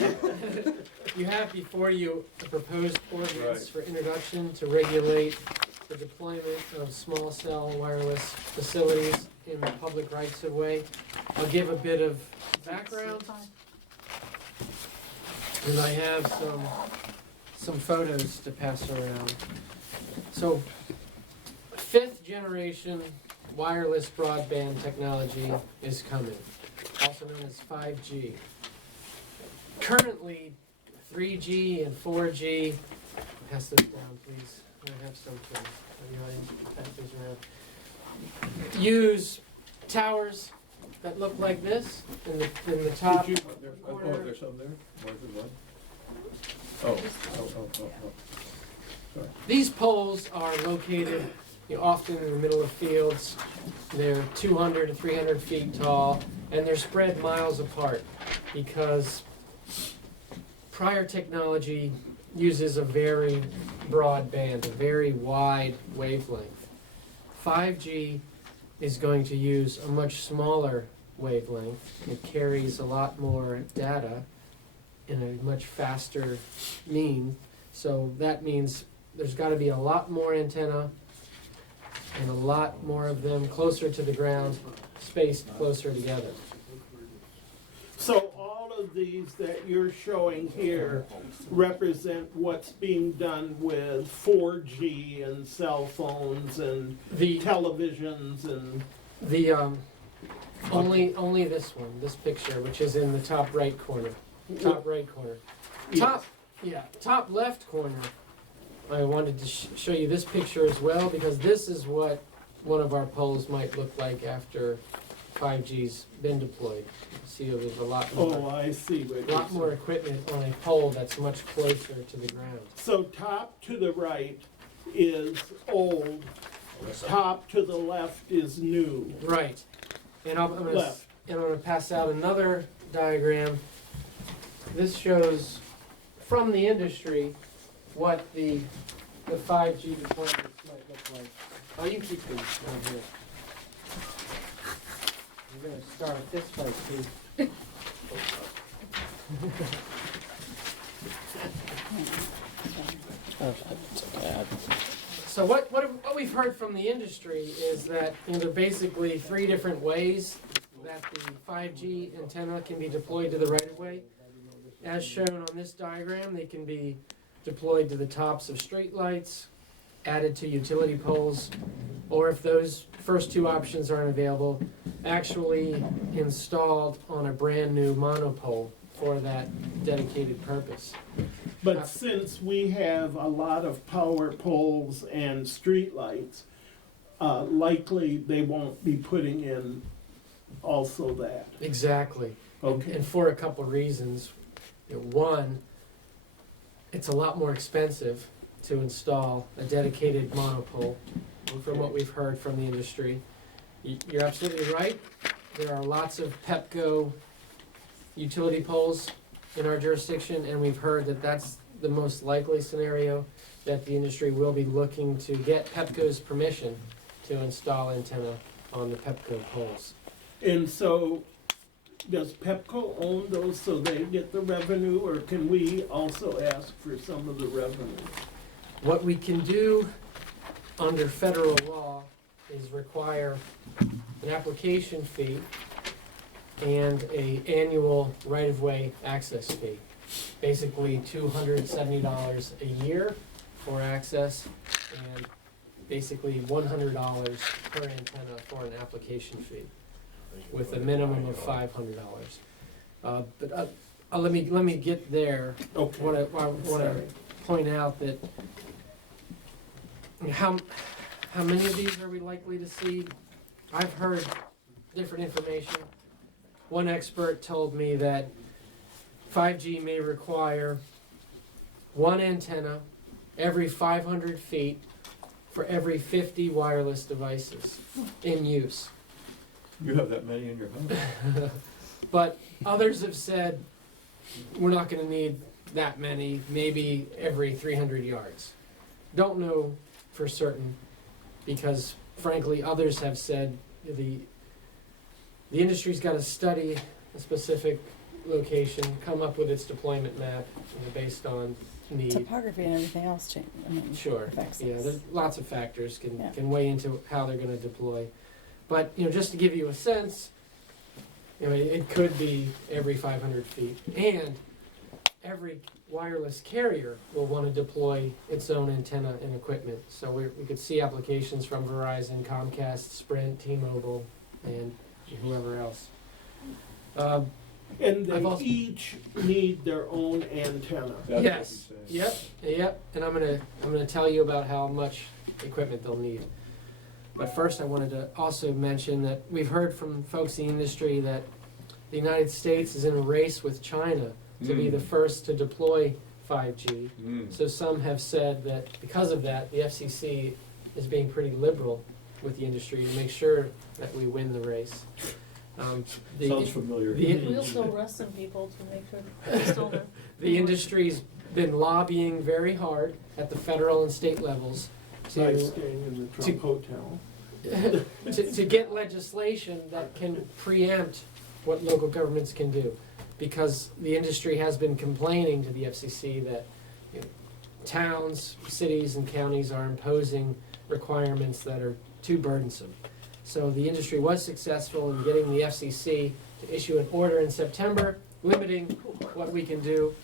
you have before you a proposed ordinance Right. for introduction to regulate the deployment of small cell wireless facilities in the public rights of way. I'll give a bit of background, and I have some photos to pass around. So, 5th generation wireless broadband technology is coming, also known as 5G. Currently, 3G and 4G, pass this down please, I have some for the audience, pass these around. Use towers that look like this in the top Did you- Oh, corner. there's some there, more than one? Oh. Sorry. These poles are located often in the middle of fields. They're 200 to 300 feet tall, and they're spread miles apart because prior technology uses a very broad band, a very wide wavelength. 5G is going to use a much smaller wavelength. It carries a lot more data in a much faster mean. So that means there's got to be a lot more antenna and a lot more of them closer to the ground, spaced closer together. So all of these that you're showing here represent what's being done with 4G and cell phones and The televisions and, only this one, this picture, which is in the top right corner. Top right corner. Top left corner. I wanted to show you this picture as well because this is what one of our poles might look like after 5G's been deployed. See, there's a lot oh, more, I see what you're lot more saying. equipment on a pole that's much closer to the ground. So top to the right is old, top to the left is new. Right. And I'm gonna, Left. and I'm gonna pass out another diagram. This shows from the industry what the 5G deployments might look like. Oh, you can keep these down here. We're gonna start with this fight, Steve. It's okay. So what we've heard from the industry is that there are basically 3 different ways that the 5G antenna can be deployed to the right of way. As shown on this diagram, they can be deployed to the tops of streetlights, added to utility poles, or if those first 2 options aren't available, actually installed on a brand new monopole for that dedicated purpose. But since we have a lot of power poles and streetlights, likely they won't be putting in also that. Exactly. Okay. And for a couple reasons. One, it's a lot more expensive to install a dedicated monopole from what we've heard from the industry. You're absolutely right. There are lots of PEPCO utility poles in our jurisdiction, and we've heard that that's the most likely scenario, that the industry will be looking to get PEPCO's permission to install antenna on the PEPCO poles. And so does Pepco own those so they get the revenue, or can we also ask for some of the revenue? What we can do under federal law is require an application fee and a annual right-of-way access fee. Basically $270 a year for access and basically $100 per antenna for an application fee with a minimum of $500. But let me get there. Okay. I want to point out that how many of these are we likely to see? I've heard different information. One expert told me that 5G may require one antenna every 500 feet for every 50 wireless devices in use. You have that many in your house? But others have said we're not going to need that many, maybe every 300 yards. Don't know for certain because, frankly, others have said the industry's got to study a specific location, come up with its deployment map based on need. Topography and everything else change. I mean, Sure. affects Yeah, this. there's lots of factors Yeah. can weigh into how they're going to deploy. But just to give you a sense, it could be every 500 feet, and every wireless carrier will want to deploy its own antenna and equipment. So we could see applications from Verizon, Comcast, Sprint, T-Mobile, and whoever else. And I've they also- each need their own antenna. That's what Yes. he said. Yep. And I'm gonna tell you about how much equipment they'll need. But first, I wanted to also mention that we've heard from folks in the industry that the United States is in a race with China to be the first to deploy 5G. So some have said that because of that, the FCC is being pretty liberal with the industry to make sure that we win the race. Sounds familiar. We'll still arrest some people to make sure they're still there. The industry's been lobbying very hard at the federal and state levels By to staying in the Trump hotel. to get legislation that can preempt what local governments can do. Because the industry has been complaining to the FCC that towns, cities, and counties are imposing requirements that are too burdensome. So the industry was successful in getting the FCC to issue an order in September limiting what we can do,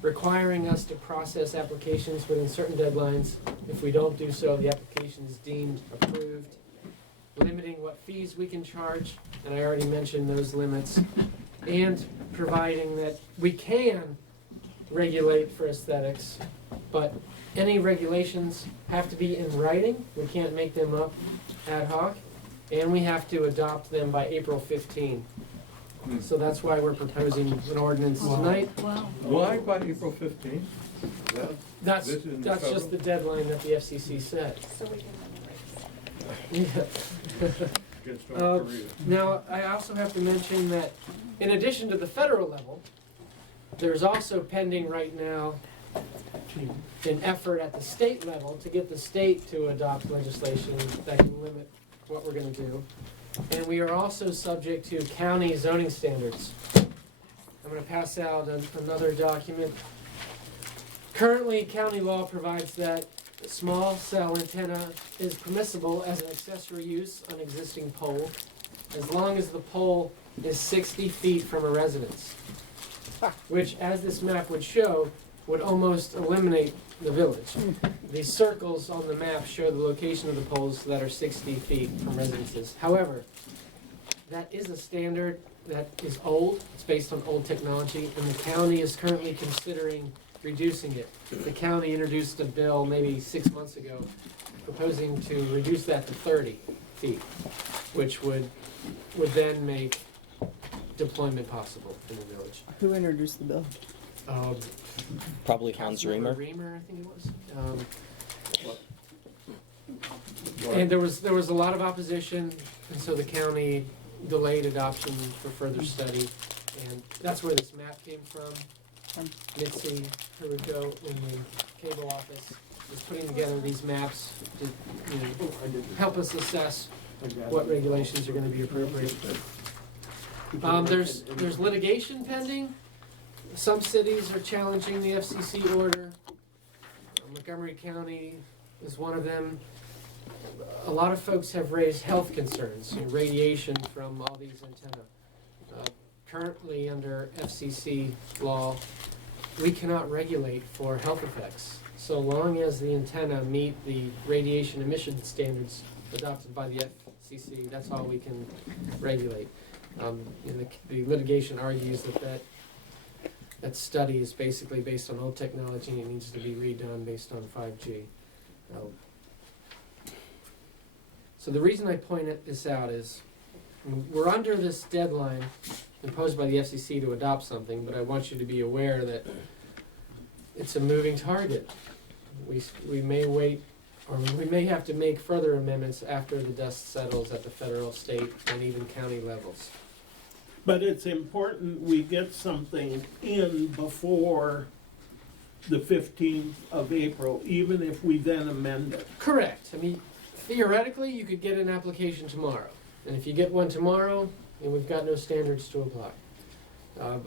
requiring us to process applications within certain deadlines. If we don't do so, the application is deemed approved, limiting what fees we can charge, and I already mentioned those limits, and providing that we can regulate for aesthetics, but any regulations have to be in writing. We can't make them up ad hoc, and we have to adopt them by April 15. So that's why we're proposing an ordinance tonight. Wow. Why by April 15th? That's This is in the just federal? the deadline that the FCC set. So we can run the race. Against North Korea. Now, I also have to mention that in addition to the federal level, there's also pending right now an effort at the state level to get the state to adopt legislation that can limit what we're going to do. And we are also subject to county zoning standards. I'm going to pass out another document. Currently, county law provides that a small cell antenna is permissible as an accessory use on existing pole, as long as the pole is 60 feet from a residence, which, as this map would show, would almost eliminate the village. These circles on the map show the location of the poles that are 60 feet from residences. However, that is a standard that is old, it's based on old technology, and the county is currently considering reducing it. The county introduced a bill maybe 6 months ago proposing to reduce that to 30 feet, which would then make deployment possible in the village. Who introduced the bill? Probably Hans Councilmember Reamer. Reamer, I think it was. And there was a lot of opposition, and so the county delayed adoption for further study. And that's where this map came from. Mitzi Haruko in the cable office was putting together these maps to help us assess what regulations are going to be appropriate. There's litigation pending. Some cities are challenging the FCC order. Montgomery County is one of them. A lot of folks have raised health concerns, radiation from all these antennae. Currently, under FCC law, we cannot regulate for health effects, so long as the antenna meet the radiation emission standards adopted by the FCC. That's all we can regulate. The litigation argues that study is basically based on old technology and it needs to be redone based on 5G. So the reason I point this out is we're under this deadline imposed by the FCC to adopt something, but I want you to be aware that it's a moving target. We may wait, or we may have to make further amendments after the dust settles at the federal, state, and even county levels. But it's important we get something in before the 15th of April, even if we then amend it. Correct. I mean, theoretically, you could get an application tomorrow. And if you get one tomorrow, then we've got no standards to apply.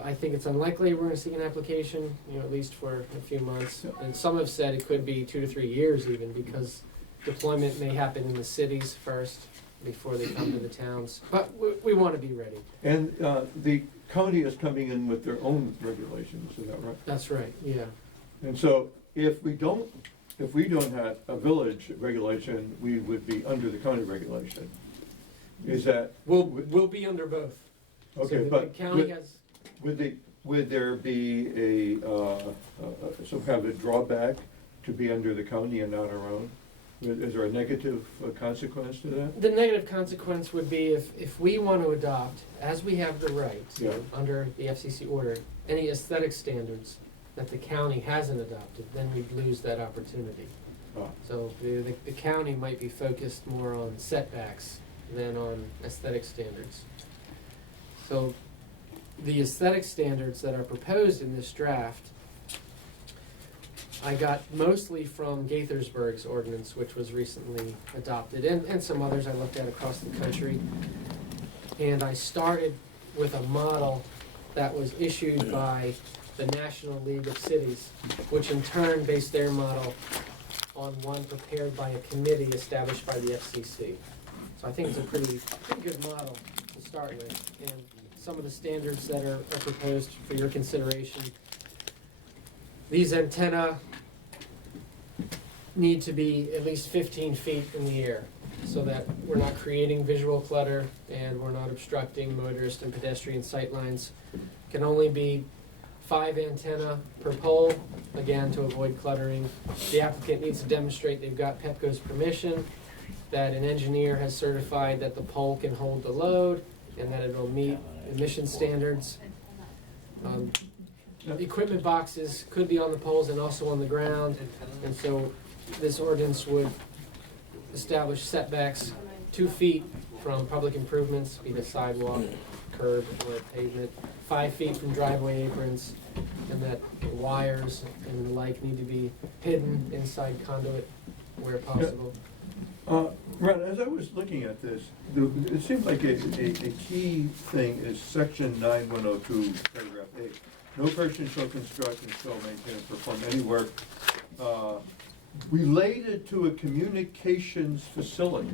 I think it's unlikely we're going to see an application, at least for a few months. And some have said it could be 2 to 3 years even, because deployment may happen in the cities first before they come to the towns. But we want to be ready. And the county is coming in with their own regulations, is that right? That's right, yeah. And so if we don't have a village regulation, we would be under the county regulation. Is that? We'll be under both. Okay, so but the county has. Would there be some kind of a drawback to be under the county and not our own? Is there a negative consequence to that? The negative consequence would be if we want to adopt, as we have the right, Yeah. under the FCC order, any aesthetic standards that the county hasn't adopted, then we'd lose that opportunity. Ah. So the county might be focused more on setbacks than on aesthetic standards. So the aesthetic standards that are proposed in this draft, I got mostly from Gaithersburg's ordinance, which was recently adopted, and some others I looked at across the country. And I started with a model that was issued by the National League of Cities, which in turn based their model on one prepared by a committee established by the FCC. So I think it's a pretty good model to start with. And some of the standards that are proposed for your consideration. These antennae need to be at least 15 feet in the air so that we're not creating visual clutter and we're not obstructing motorist and pedestrian sightlines. Can only be 5 antennae per pole, again, to avoid cluttering. The applicant needs to demonstrate they've got PEPCO's permission, that an engineer has certified that the pole can hold the load and that it will meet emission standards. The equipment boxes could be on the poles and also on the ground, and so this ordinance would establish setbacks 2 feet from public improvements, be it sidewalk, curb, or pavement, 5 feet from driveway aprons, and that wires and the like need to be hidden inside conduit where possible. Ron, as I was looking at this, it seems like a key thing is section 9102, paragraph 8. No person shall construct, install, maintain, or perform any work related to a communications facility,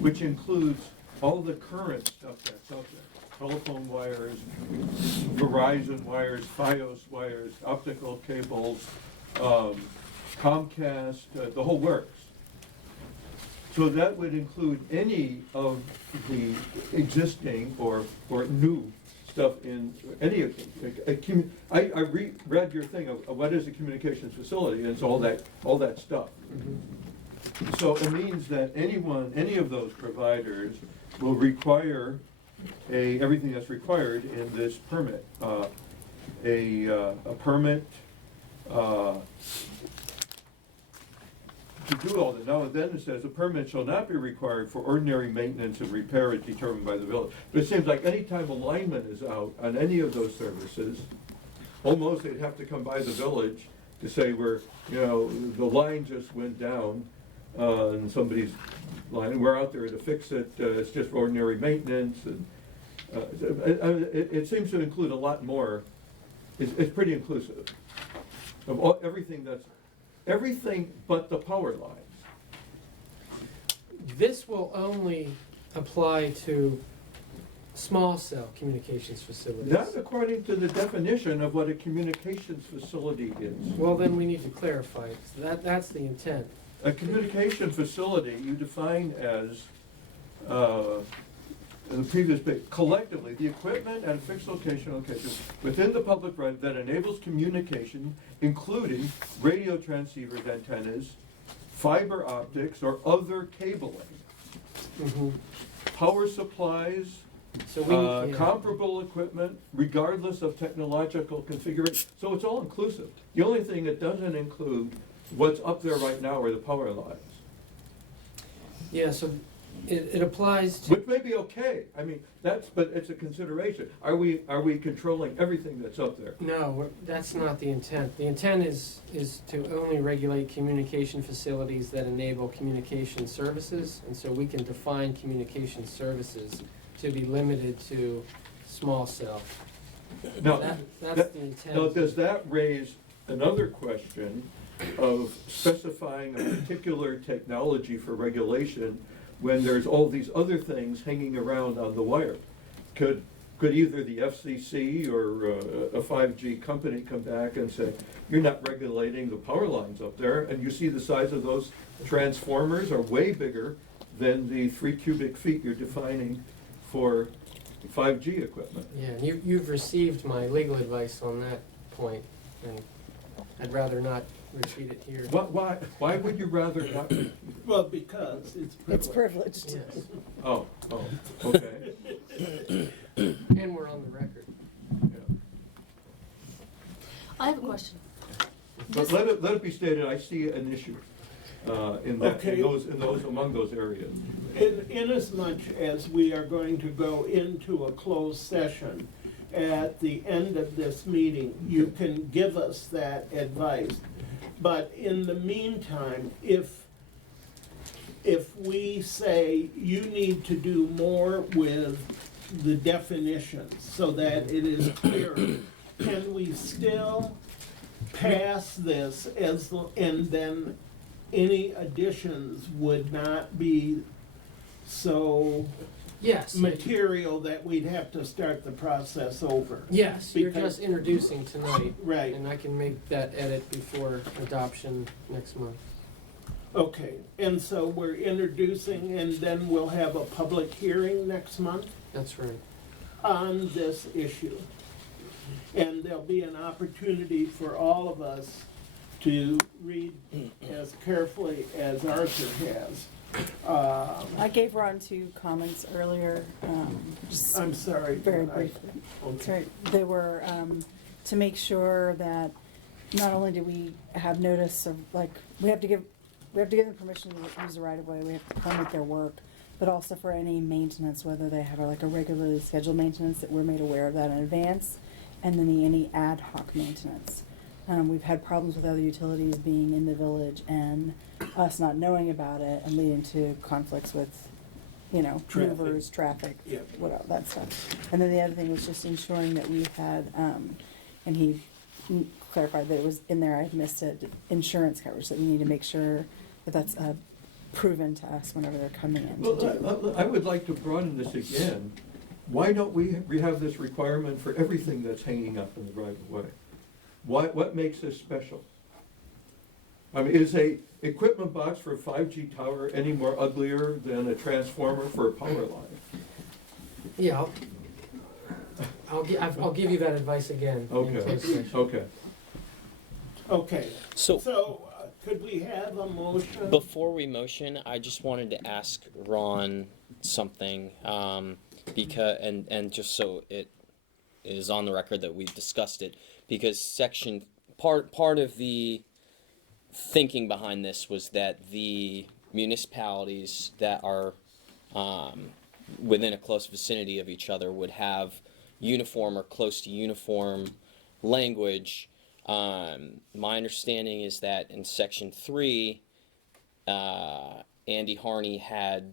which includes all the current stuff that's out there. Telephone wires, Verizon wires, Fios wires, optical cables, Comcast, the whole works. So that would include any of the existing or new stuff in any of I read your thing of what is a communications facility, and it's all that stuff. Mm-hmm. So it means that any of those providers will require everything that's required in this permit. A permit to do all that. Now, then it says a permit shall not be required for ordinary maintenance and repair as determined by the village. But it seems like any time alignment is out on any of those services, almost they'd have to come by the village to say the line just went down on somebody's line, and we're out there to fix it. It's just ordinary maintenance, It seems to include a lot more. It's pretty inclusive of everything but the power lines. This will only apply to small cell communications facilities. Not according to the definition of what a communications facility is. Well, then we need to clarify it. So that's the intent. A communication facility you define as, in the previous bit, collectively, the equipment at a fixed location within the public right that enables communication, including radio transceivers, antennas, fiber optics, or other cabling. Mm-hmm. Power supplies, So we comparable equipment, regardless of technological configuration. So it's all inclusive. The only thing it doesn't include, what's up there right now, are the power lines. Yeah, so it applies to. Which may be okay. I mean, but it's a consideration. Are we controlling everything that's up there? No, that's not the intent. The intent is to only regulate communication facilities that enable communication services, and so we can define communication services to be limited to small cell. Now, That's the intent. Now, does that raise another question of specifying a particular technology for regulation when there's all these other things hanging around on the wire? Could either the FCC or a 5G company come back and say, you're not regulating the power lines up there, and you see the size of those transformers are way bigger than the 3 cubic feet you're defining for 5G equipment? Yeah, you've received my legal advice on that point, and I'd rather not repeat it here. Why would you rather not? Well, because it's privileged. Yes. Oh, okay. And we're on the record. Yeah. I have a question. But let it be stated, I see an issue in that, Okay. among those areas. In as much as we are going to go into a closed session at the end of this meeting, you can give us that advice. But in the meantime, if we say you need to do more with the definitions so that it is clearer, can we still pass this and then any additions would not be so Yes. material that we'd have to start the process over? Yes, you're Because- just introducing tonight. Right. And I can make that edit before adoption next month. Okay, and so we're introducing, and then we'll have a public hearing next month That's right. on this issue. And there'll be an opportunity for all of us to read as carefully as Arthur has. I gave Ron 2 comments earlier, just I'm sorry. very I- briefly. That's Okay. right. They were to make sure that not only do we have notice of, like, we have to give them permission to use the right of way, we have to permit their work, but also for any maintenance, whether they have like a regularly scheduled maintenance, that we're made aware of that in advance, and then any ad hoc maintenance. We've had problems with other utilities being in the village and us not knowing about it and leading to conflicts with, Traffic. movers, traffic, Yep. whatever, that stuff. And then the other thing was just ensuring that we had, and he clarified that it was in there, I had missed it, insurance coverage, that we need to make sure that that's proven to us whenever they're coming in to do. Well, I would like to broaden this again. Why don't we have this requirement for everything that's hanging up in the right of way? What makes this special? I mean, is a equipment box for a 5G tower any more uglier than a transformer for a power line? Yeah, I'll give you that advice again. in Okay, closed session. okay. Okay, So so could we have a motion? before we motion, I just wanted to ask Ron something, because and just so it is on the record that we've discussed it, because part of the thinking behind this was that the municipalities that are within a close vicinity of each other would have uniform or close to uniform language. My understanding is that in Section 3, Andy Harney had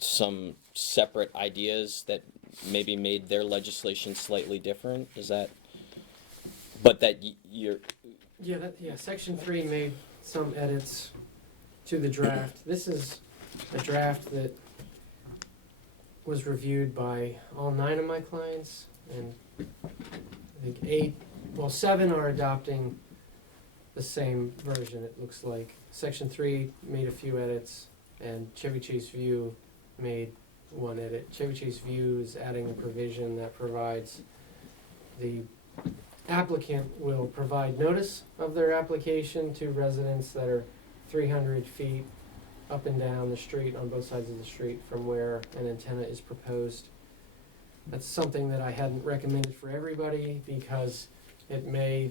some separate ideas that maybe made their legislation slightly different, is that, but that you're, Yeah, section 3 made some edits to the draft. This is a draft that was reviewed by all 9 of my clients, and I think 7 are adopting the same version, it looks like. Section 3 made a few edits, and Chevy Chase View made one edit. Chevy Chase View is adding a provision that provides the applicant will provide notice of their application to residents that are 300 feet up and down the street, on both sides of the street from where an antenna is proposed. That's something that I hadn't recommended for everybody because it may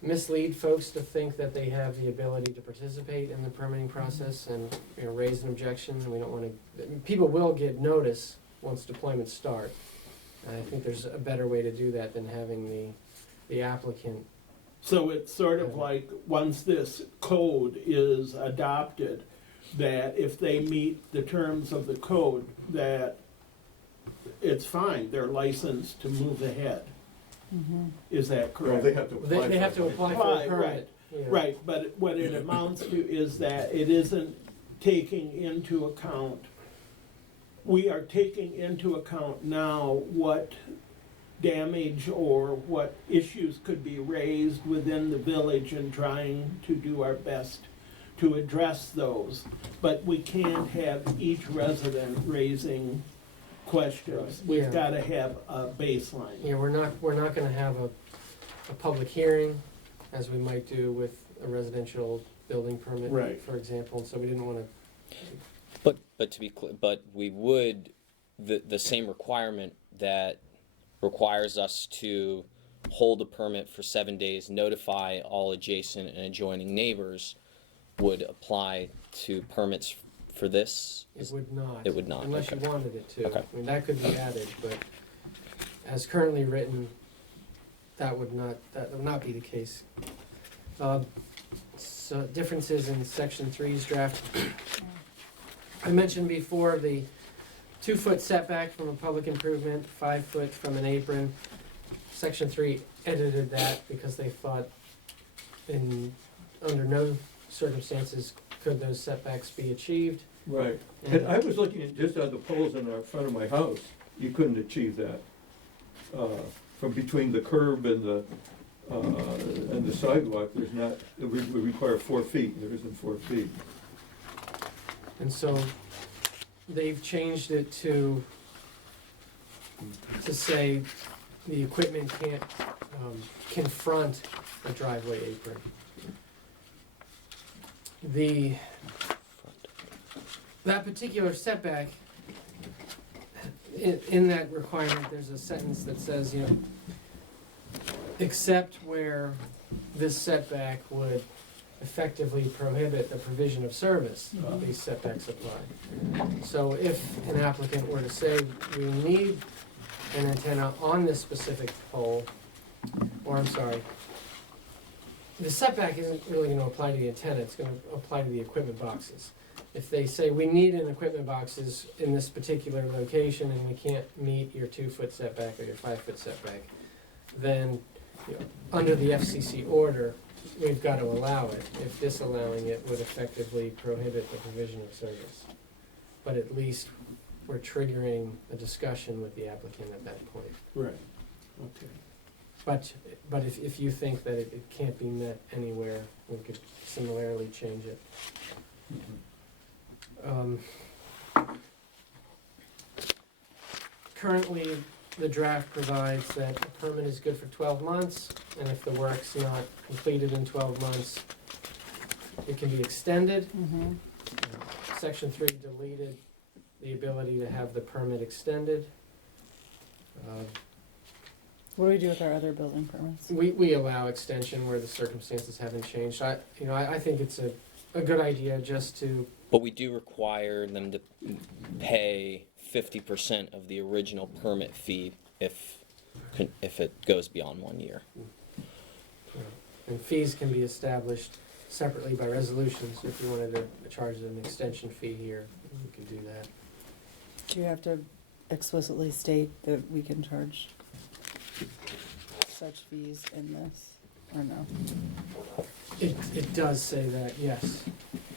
mislead folks to think that they have the ability to participate in the permitting process and, you know, raise an objection. We don't want to. People will get notice once deployments start. And I think there's a better way to do that than having the applicant. So it's sort of like, once this code is adopted, that if they meet the terms of the code, that it's fine, they're licensed to move ahead. Is that Well, correct? they have to apply. They have to apply for a permit. Yeah. Right, but what it amounts to is that it isn't taking into account, we are taking into account now what damage or what issues could be raised within the village and trying to do our best to address those. But we can't have each resident raising questions. Yeah. We've got to have a baseline. Yeah, we're not going to have a public hearing as we might do with a residential building permit, Right. for example. So we didn't want to. but to be clear, but we would, the same requirement that requires us to hold a permit for 7 days, notify all adjacent and adjoining neighbors, would apply to permits for this? It would not. It would not, Unless okay. you wanted it to. Okay. I mean, that could be added, but as currently written, that would not be the case. So differences in section 3's draft. I mentioned before the 2-foot setback from a public improvement, 5 foot from an apron. Section 3 edited that because they thought under no circumstances could those setbacks be achieved. Right, and I was looking at just at the poles in the front of my house, you couldn't achieve that. From between the curb and the sidewalk, there's not, it would require 4 feet, there isn't 4 feet. And so they've changed it to say the equipment can't confront a driveway apron. That particular setback, in that requirement, there's a sentence that says, except where this setback would effectively prohibit the provision of service, these setbacks apply. So if an applicant were to say, we need an antenna on this specific pole, or I'm sorry, the setback isn't really going to apply to the antenna, it's going to apply to the equipment boxes. If they say, we need an equipment boxes in this particular location and we can't meet your 2-foot setback or your 5-foot setback, then under the FCC order, we've got to allow it. If disallowing it would effectively prohibit the provision of service. But at least we're triggering a discussion with the applicant at that point. Right, okay. But if you think that it can't be met anywhere, we could similarly change it. Currently, the draft provides that a permit is good for 12 months, and if the work's not completed in 12 months, it can be extended. Section 3 deleted the ability to have the permit extended. What do we do with our other building permits? We allow extension where the circumstances haven't changed. I think it's a good idea just to. But we do require them to pay 50% of the original permit fee if it goes beyond 1 year. And fees can be established separately by resolutions. If you wanted to charge an extension fee here, you can do that. Do you have to explicitly state that we can charge such fees in this, or no? It does say that, yes.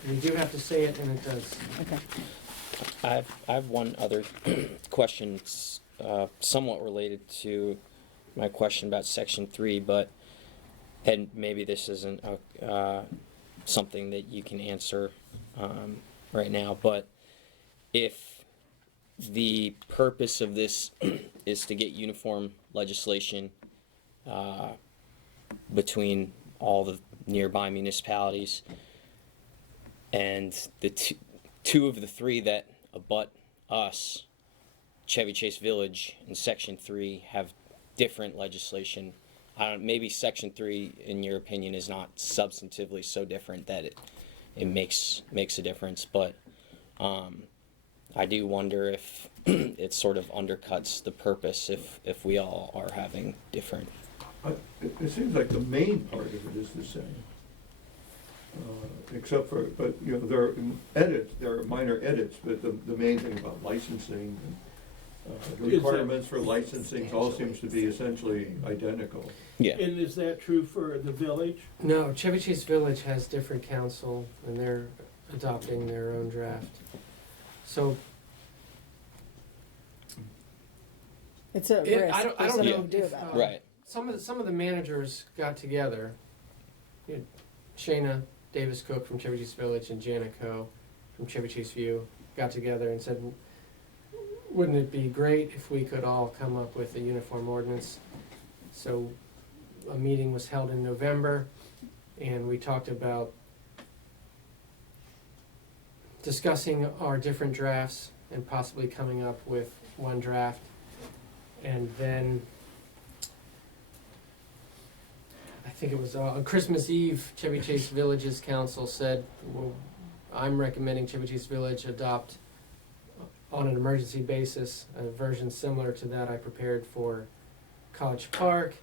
We do have to say it, and it does. Okay. I have one other question, somewhat related to my question about Section 3, but, and maybe this isn't something that you can answer right now, but if the purpose of this is to get uniform legislation between all the nearby municipalities, and the two of the three that abut us, Chevy Chase Village and Section 3, have different legislation. Maybe Section 3, in your opinion, is not substantively so different that it makes a difference, but I do wonder if it sort of undercuts the purpose if we all are having different. It seems like the main part of it is the same. Except for, but, you know, there are edits, there are minor edits, but the main thing about licensing, the requirements for licensing all seems to be essentially identical. Yeah. And is that true for the village? No, Chevy Chase Village has different council, and they're adopting their own draft. So It's a It- risk. I don't There's know nothing to do if, about it. Right. some of the managers got together. You know, Shayna Davis Cook from Chevy Chase Village and Jana Coe from Chevy Chase View got together and said, wouldn't it be great if we could all come up with a uniform ordinance? So a meeting was held in November, and we talked about discussing our different drafts and possibly coming up with one draft. And then I think it was on Christmas Eve, Chevy Chase Village's council said, well, I'm recommending Chevy Chase Village adopt on an emergency basis a version similar to that I prepared for College Park.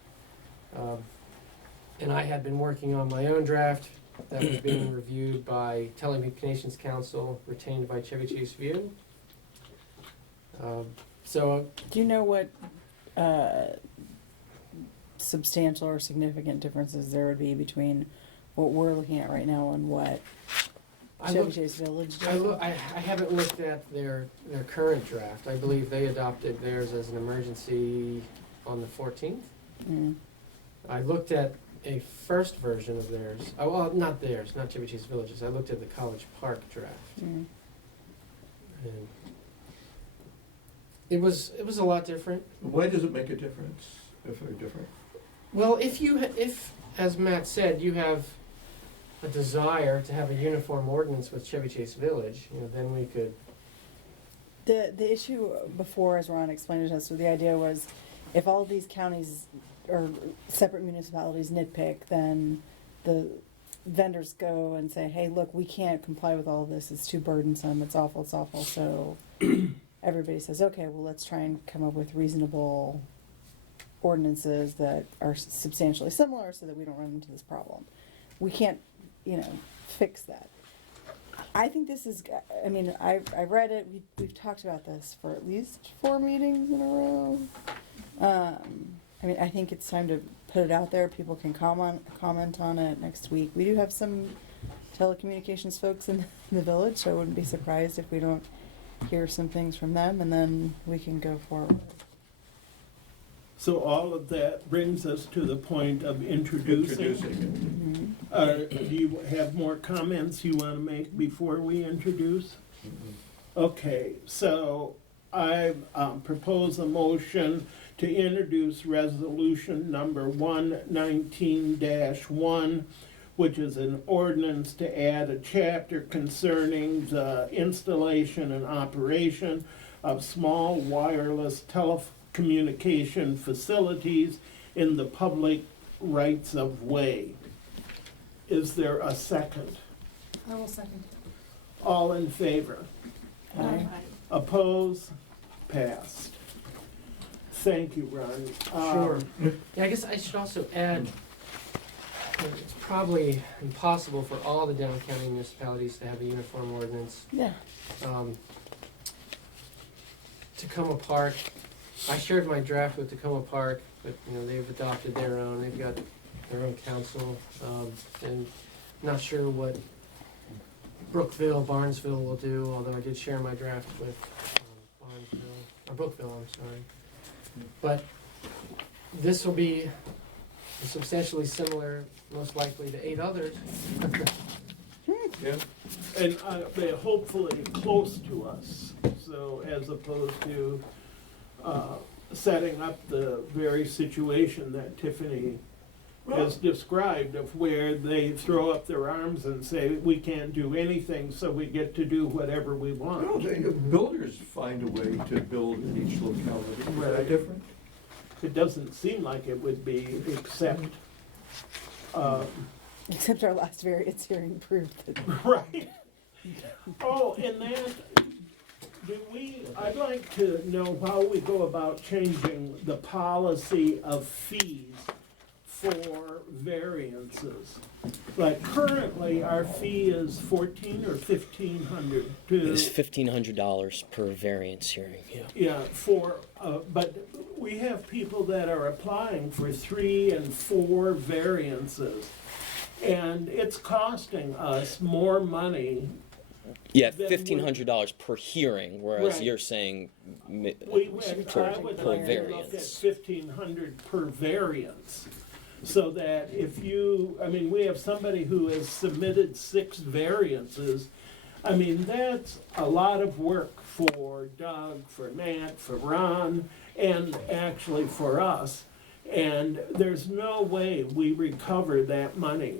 And I had been working on my own draft that was being reviewed by Telecommunications Council, retained by Chevy Chase View. So Do you know what substantial or significant differences there would be between what we're looking at right now and what Chevy Chase Village did? I haven't looked at their current draft. I believe they adopted theirs as an emergency on the 14th. Mm. I looked at a first version of theirs. Oh, well, not theirs, not Chevy Chase Village's. I looked at the College Park draft. Mm. And it was a lot different. Why does it make a difference if they're different? Well, if, as Matt said, you have a desire to have a uniform ordinance with Chevy Chase Village, you know, then we could. The issue before, as Ron explained it to us, so the idea was if all of these counties or separate municipalities nitpick, then the vendors go and say, hey, look, we can't comply with all of this. It's too burdensome. It's awful. So everybody says, okay, well, let's try and come up with reasonable ordinances that are substantially similar so that we don't run into this problem. We can't, fix that. I think this is, I read it, we've talked about this for at least 4 meetings in a row. I think it's time to put it out there. People can comment on it next week. We do have some telecommunications folks in the village, so I wouldn't be surprised if we don't hear some things from them, and then we can go forward. So all of that brings us to the point of introducing. Mm-hmm. Do you have more comments you want to make before we introduce? Okay, so I propose a motion to introduce resolution number 119-1, which is an ordinance to add a chapter concerning the installation and operation of small wireless telecommunication facilities in the public rights of way. Is there a second? I will second. All in favor? Aye. Oppose? Passed. Thank you, Ron. Sure. Yeah, I guess I should also add, it's probably impossible for all the downtown county municipalities to have a uniform ordinance. Yeah. To Tacoma Park. I shared my draft with Tacoma Park, but they've adopted their own. They've got their own council, and not sure what Brookville, Barnesville will do. Although I did share my draft with Barnesville or Brookville. I'm sorry, but this will be substantially similar, most likely, to 8 others. Yeah. And they're hopefully close to us, so as opposed to setting up the very situation that Tiffany has described, of where they throw up their arms and say, we can't do anything, so we get to do whatever we want. No, builders find a way to build in each locality. Is that Right. different? It doesn't seem like it would be, except, Except our last variance hearing proved that. right. Oh, and then, I'd like to know how we go about changing the policy of fees for variances. Like currently, our fee is $1,400 or $1,500 It's to, $1,500 per variance hearing, yeah. yeah, but we have people that are applying for 3 and 4 variances. And it's costing us more money. Yeah, Then $1,500 per hearing, whereas Right. you're saying I would per like to look at variance. $1,500 per variance. So that we have somebody who has submitted 6 variances. I mean, that's a lot of work for Doug, for Matt, for Ron, and actually for us. And there's no way we recover that money.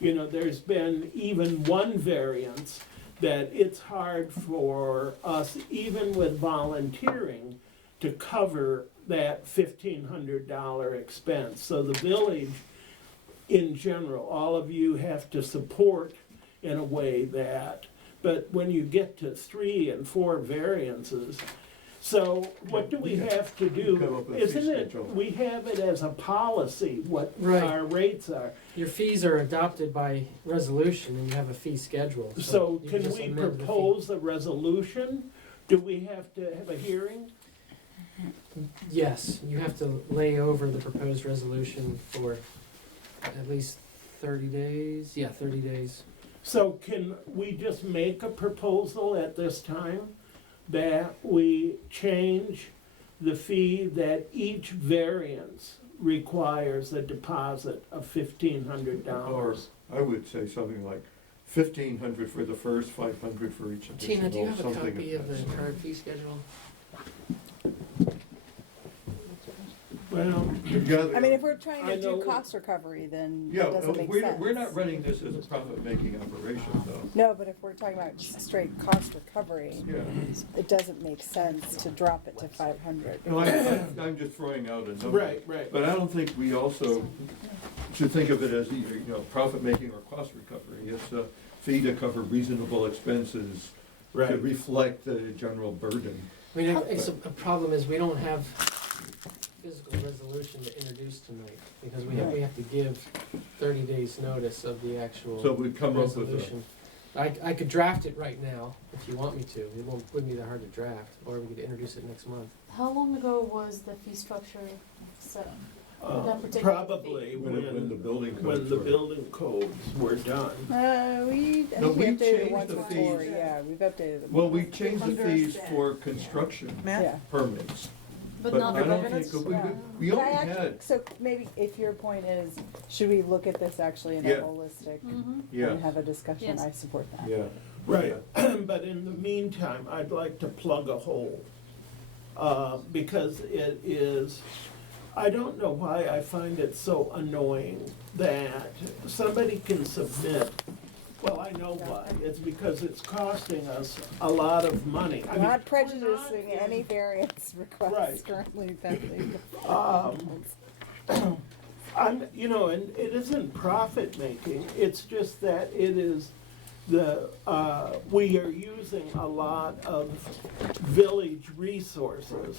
There's been even one variance that it's hard for us, even with volunteering, to cover that $1,500 expense. So the village, in general, all of you have to support in a way that, but when you get to 3 and 4 variances, so what do we have to Come do? up with a fee Isn't it, schedule. we have it as a policy, what Right. our rates are. Your fees are adopted by resolution, and you have a fee schedule. So you can just we amend the fee. propose a resolution? Do we have to have a hearing? Yes, you have to lay over the proposed resolution for at least 30 days. Yeah, 30 days. So can we just make a proposal at this time that we change the fee that each variance requires a deposit of Or $1,500? I would say something like 1,500 for the first, 500 for each additional, Tina, do you have a something copy of the that. current fee schedule? Well, I mean, if we're trying I to know- do cost recovery, then Yeah, that doesn't make we're sense. not running this as a profit-making operation, though. No, but if we're talking about just straight cost recovery, Yeah. it doesn't make sense to drop it to 500. No, I'm just throwing out a number. right. But I don't think we also should think of it as either, profit-making or cost recovery. It's a fee to cover reasonable expenses to Right. reflect the general burden. I mean, a problem is we don't have physical resolution to introduce tonight, because we have to give 30 days notice of the actual So we'd come up with a, resolution. I could draft it right now, if you want me to. It wouldn't be that hard to draft, or we could introduce it next month. How long ago was the fee structure set up? That particular Probably when the building when codes the were. building codes were done. I No, think we we've updated it changed once the before, fees. yeah, we've updated it. Well, we changed the fees for construction Yeah. permits. But But not I for don't minutes? think, Yeah. we But only I actually- had, So maybe if your point is, should we look at this actually in a Yeah. holistic Mm-hmm. yeah, and have a discussion, Yes. I support that. yeah. Right, but in the meantime, I'd like to plug a hole. Because it is, I don't know why I find it so annoying that somebody can submit, well, I know why, it's because it's costing us a lot of money. I We're mean, not prejudicing any variance requests Right. currently pending. and it isn't profit making, it's just that it is we are using a lot of village resources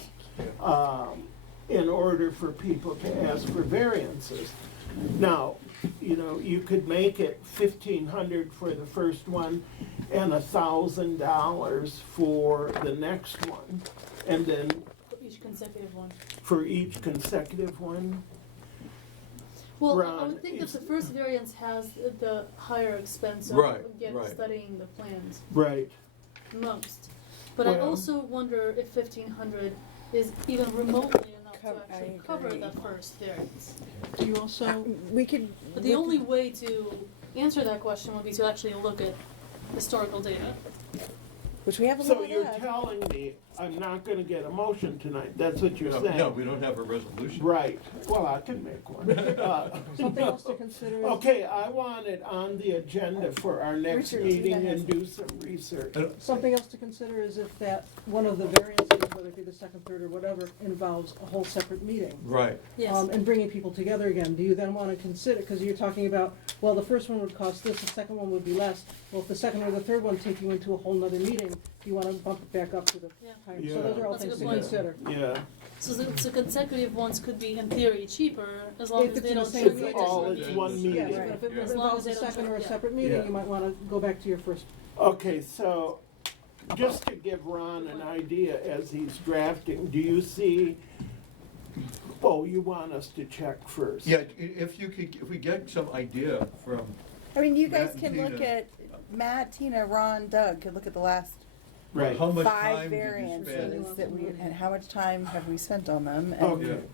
in order for people to ask for variances. Now, you know, you could make it $1,500 for the first one and $1,000 for the next one, and then Each consecutive one. for each consecutive one. Well, I Ron, would think that is- the first variance has the higher expense of Right, right. studying the plans Right. most. But I Well- also wonder if 1,500 is even remotely enough to I actually cover agree. the first variance. Do you also? We could. But the only way to answer that question would be to actually look at historical data. Which we have a So lot you're of. telling me I'm not gonna get a motion tonight, that's what you're No, saying? no, we don't have a resolution. Right, well, I can make one. Something else to consider is. Okay, I want it on the agenda for our next Richard, meeting Tina has- and do some research. Something else to consider is if that, one of the variances, whether it be the second, third, or whatever, involves a whole separate meeting. Right. Yes. And bringing people together again, do you then wanna consider, cause you're talking about, well, the first one would cost this, the second one would be less. Well, if the second or the third one take you into a whole nother meeting, you wanna bump it back up to the Yeah. higher, Yeah. so those are all That's a things good to point. consider. Yeah, So the consecutive ones could be in theory cheaper as long If as it's they in the don't same take meeting. additional all it's meetings. one Yes, meeting. but if it Yeah. As long involves as they a don't second take- or a yeah. separate meeting, Yeah. you might wanna go back to your first. Okay, so, just to give Ron an idea as he's drafting, do you see, oh, you want us to check first? Yeah, if you could, if we get some idea from, I mean, you guys Matt and can look Tina. at, Matt, Tina, Ron, Doug could look at the last Right, how much 5 time did you variances spend? that we, and how much time have we spent on them, Okay. and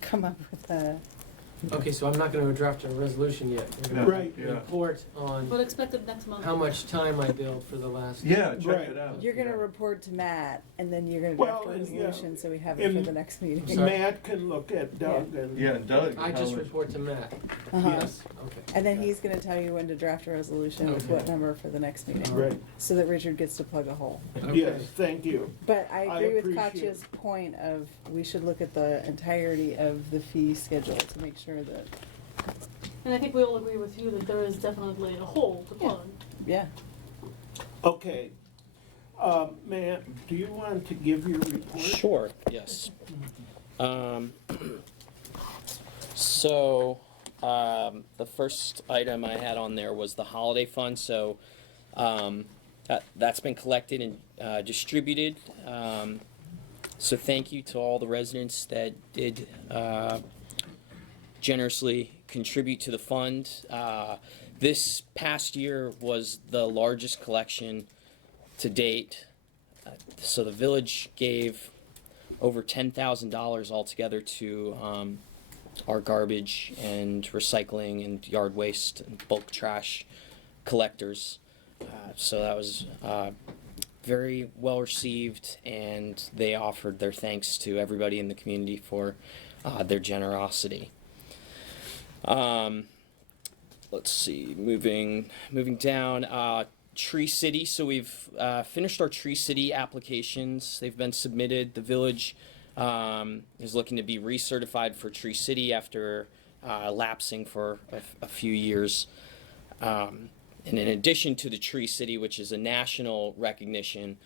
come up with a. Okay, so I'm not gonna draft a resolution yet. We're gonna Right. Yeah. report on But expected next month. how much time I billed for the last. Yeah, check Right. it out. You're gonna Yeah. report to Matt, and then you're gonna Well, draft a and, yeah, resolution, so we have it for and- the next meeting. Sorry. Matt can look at Doug and. Yeah, and Doug. I how just much- report to Matt. Uh-huh. Yes, Okay. And then he's gonna tell you when to draft a resolution with Okay. what number for the next meeting. right, So that Richard gets to plug a hole. yes, thank you. But I I agree with appreciate Katya's point of, we should look at the entirety of the fee schedule to make sure that, And I think we all agree with you that there is definitely a hole to plug. yeah. Okay, Matt, do you want to give your report? Sure, yes. So, the first item I had on there was the holiday fund, so, that's been collected and, distributed. So thank you to all the residents that did, generously contribute to the fund. This past year was the largest collection to date. So the village gave over $10,000 altogether to our garbage and recycling and yard waste and bulk trash collectors. So that was very well received, and they offered their thanks to everybody in the community for their generosity. Let's see, moving down. Tree City, so we've finished our Tree City applications. They've been submitted. The village is looking to be recertified for Tree City after lapsing for a few years. And in addition to the Tree City, which is a national recognition,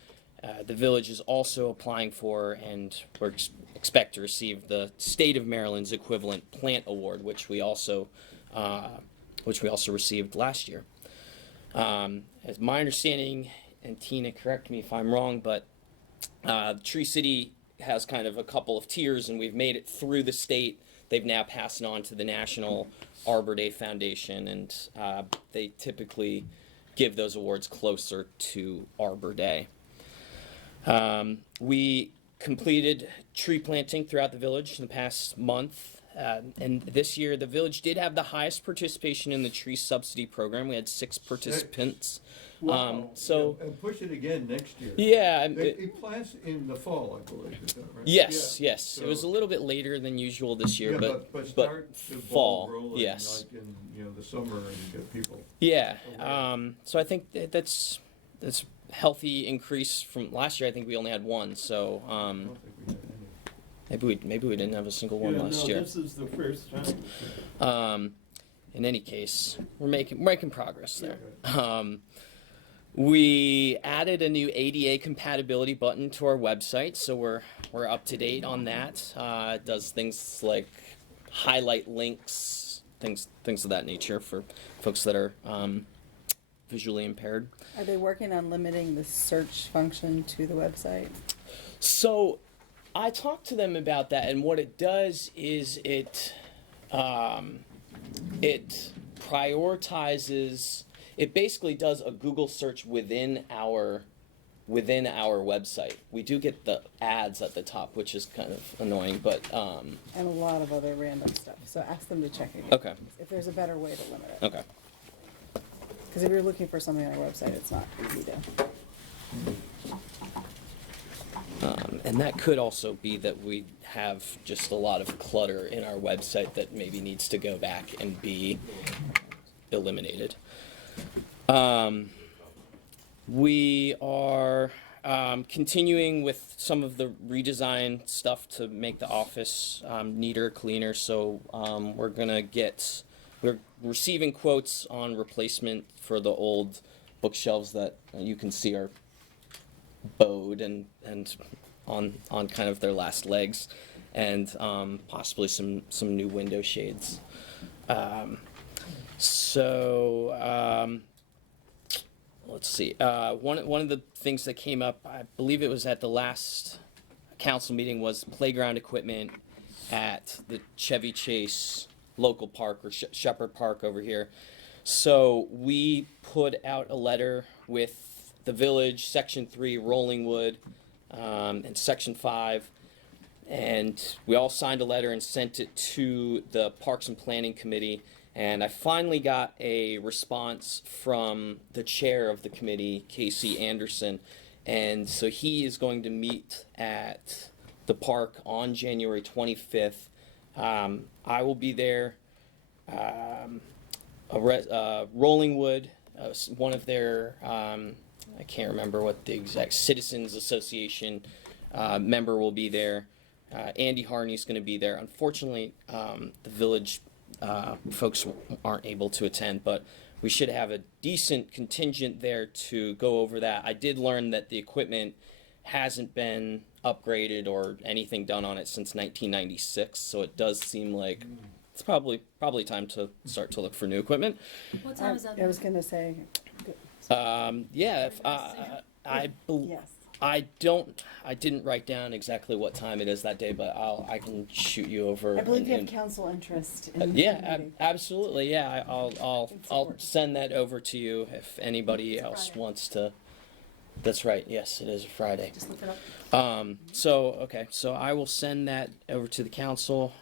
the village is also applying for, and we're expect to receive, the state of Maryland's equivalent plant award, which we also received last year. As my understanding, and Tina, correct me if I'm wrong, but Tree City has kind of a couple of tiers, and we've made it through the state. They've now passed it on to the National Arbor Day Foundation, and they typically give those awards closer to Arbor Day. We completed tree planting throughout the village in the past month. And this year, the village did have the highest participation in the tree subsidy program. We had 6 participants. Wow. So, And push it again next year. yeah. It plants in the fall, I believe, is that right? Yes, Yeah. yes. It was a little bit later than usual this year, Yeah, but start the ball fall, rolling, yes. like in, the summer and get people. yeah. aware. So I think that's healthy increase from last year. I think we only had 1, so I don't think we had any. maybe we didn't have a single one Yeah, last no, year. this is the first time. In any case, we're making progress there. We added a new ADA compatibility button to our website, so we're up to date on that. It does things like highlight links things of that nature for folks that are visually impaired. Are they working on limiting the search function to the website? So I talked to them about that, and what it does is it prioritizes. It basically does a Google search within our website. We do get the ads at the top, which is kind of annoying, but And a lot of other random stuff, so ask them to check again. okay. If there's a better way to limit it. Okay. Because if you're looking for something on our website, it's not easy to. And that could also be that we have just a lot of clutter in our website that maybe needs to go back and be eliminated. We are continuing with some of the redesign stuff to make the office neater, cleaner. So we're receiving quotes on replacement for the old bookshelves that you can see are bowed and on kind of their last legs, and possibly some new window shades. Let's see. One of the things that came up, I believe it was at the last council meeting, was playground equipment at the Chevy Chase local park, or Shepherd Park over here. So we put out a letter with the village, Section 3, Rollingwood, and Section 5, and we all signed a letter and sent it to the Parks and Planning Committee. And I finally got a response from the chair of the committee, Casey Anderson, and so he is going to meet at the park on January 25th. I will be there. Rollingwood, one of their, I can't remember what the exact, Citizens Association member will be there. Andy Harney's going to be there. Unfortunately, the village folks aren't able to attend, but we should have a decent contingent there to go over that. I did learn that the equipment hasn't been upgraded or anything done on it since 1996, so it does seem like it's probably time to start to look for new equipment. What time is that? I was gonna say. Yeah, if, Yes. I didn't write down exactly what time it is that day, but I can shoot you over. I believe you have council interest in the yeah, meeting. absolutely. Yeah, I'll send that over to you if anybody else wants to. That's right. Yes, it is a Friday. Just look it up. So I will send that over to the council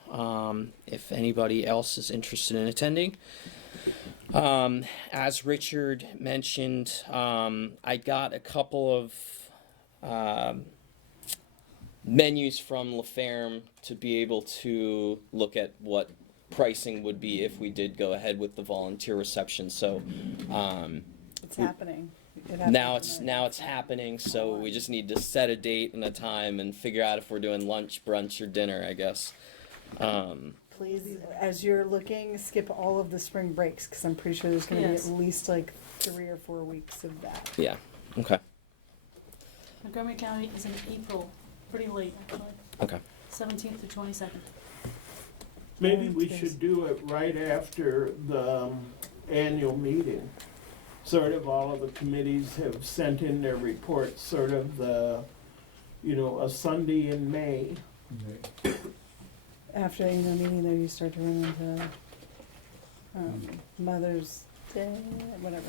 if anybody else is interested in attending. As Richard mentioned, I got a couple of menus from La Ferme to be able to look at what pricing would be if we did go ahead with the volunteer reception. So It's happening. now it's happening. So we just need to set a date and a time and figure out if we're doing lunch, brunch, or dinner, I guess. Please, as you're looking, skip all of the spring breaks, because I'm pretty sure there's going to Yes. be at least like 3 or 4 weeks of that. Yeah. Okay. Montgomery County is in April, pretty late actually, Okay. 17th to 22nd. Maybe we should do it right after the annual meeting. Sort of all of the committees have sent in their reports, sort of a Sunday in May. After the annual meeting, though, you start to run into Mother's Day, whatever,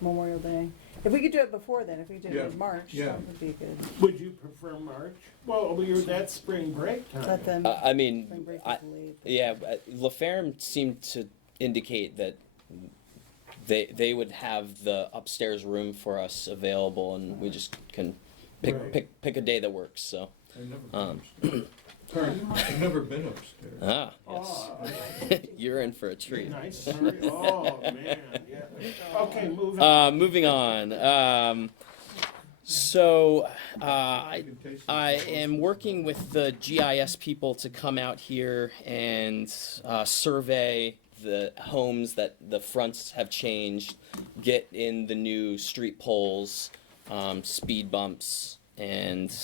Memorial Day. If we could do it before then, if we did it in March, that would be good. Would you prefer March? Well, that's spring break time. Let them, I mean, spring break I- is late. yeah, La Ferme seemed to indicate that they would have the upstairs room for us available, and we just can pick a day that works. So. I've never been upstairs. Ah, yes. You're in for a treat. Nice. Oh, man, yeah. Okay, moving on. Moving on. So I am working with the GIS people to come out here and survey the homes that the fronts have changed, get in the new street poles, speed bumps, and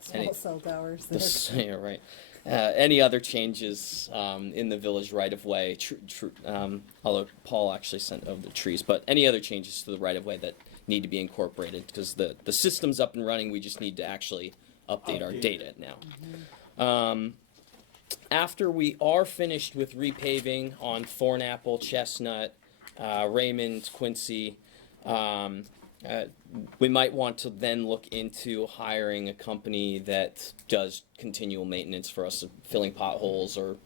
Small cell towers there. Yeah, right. Any other changes in the village right-of-way, although Paul actually sent over the trees, but any other changes to the right-of-way that need to be incorporated, because the system's up and running, we just need to actually update our data now. After we are finished with repaving on Thornapple, Chestnut, Raymond, Quincy, we might want to then look into hiring a company that does continual maintenance for us, filling potholes or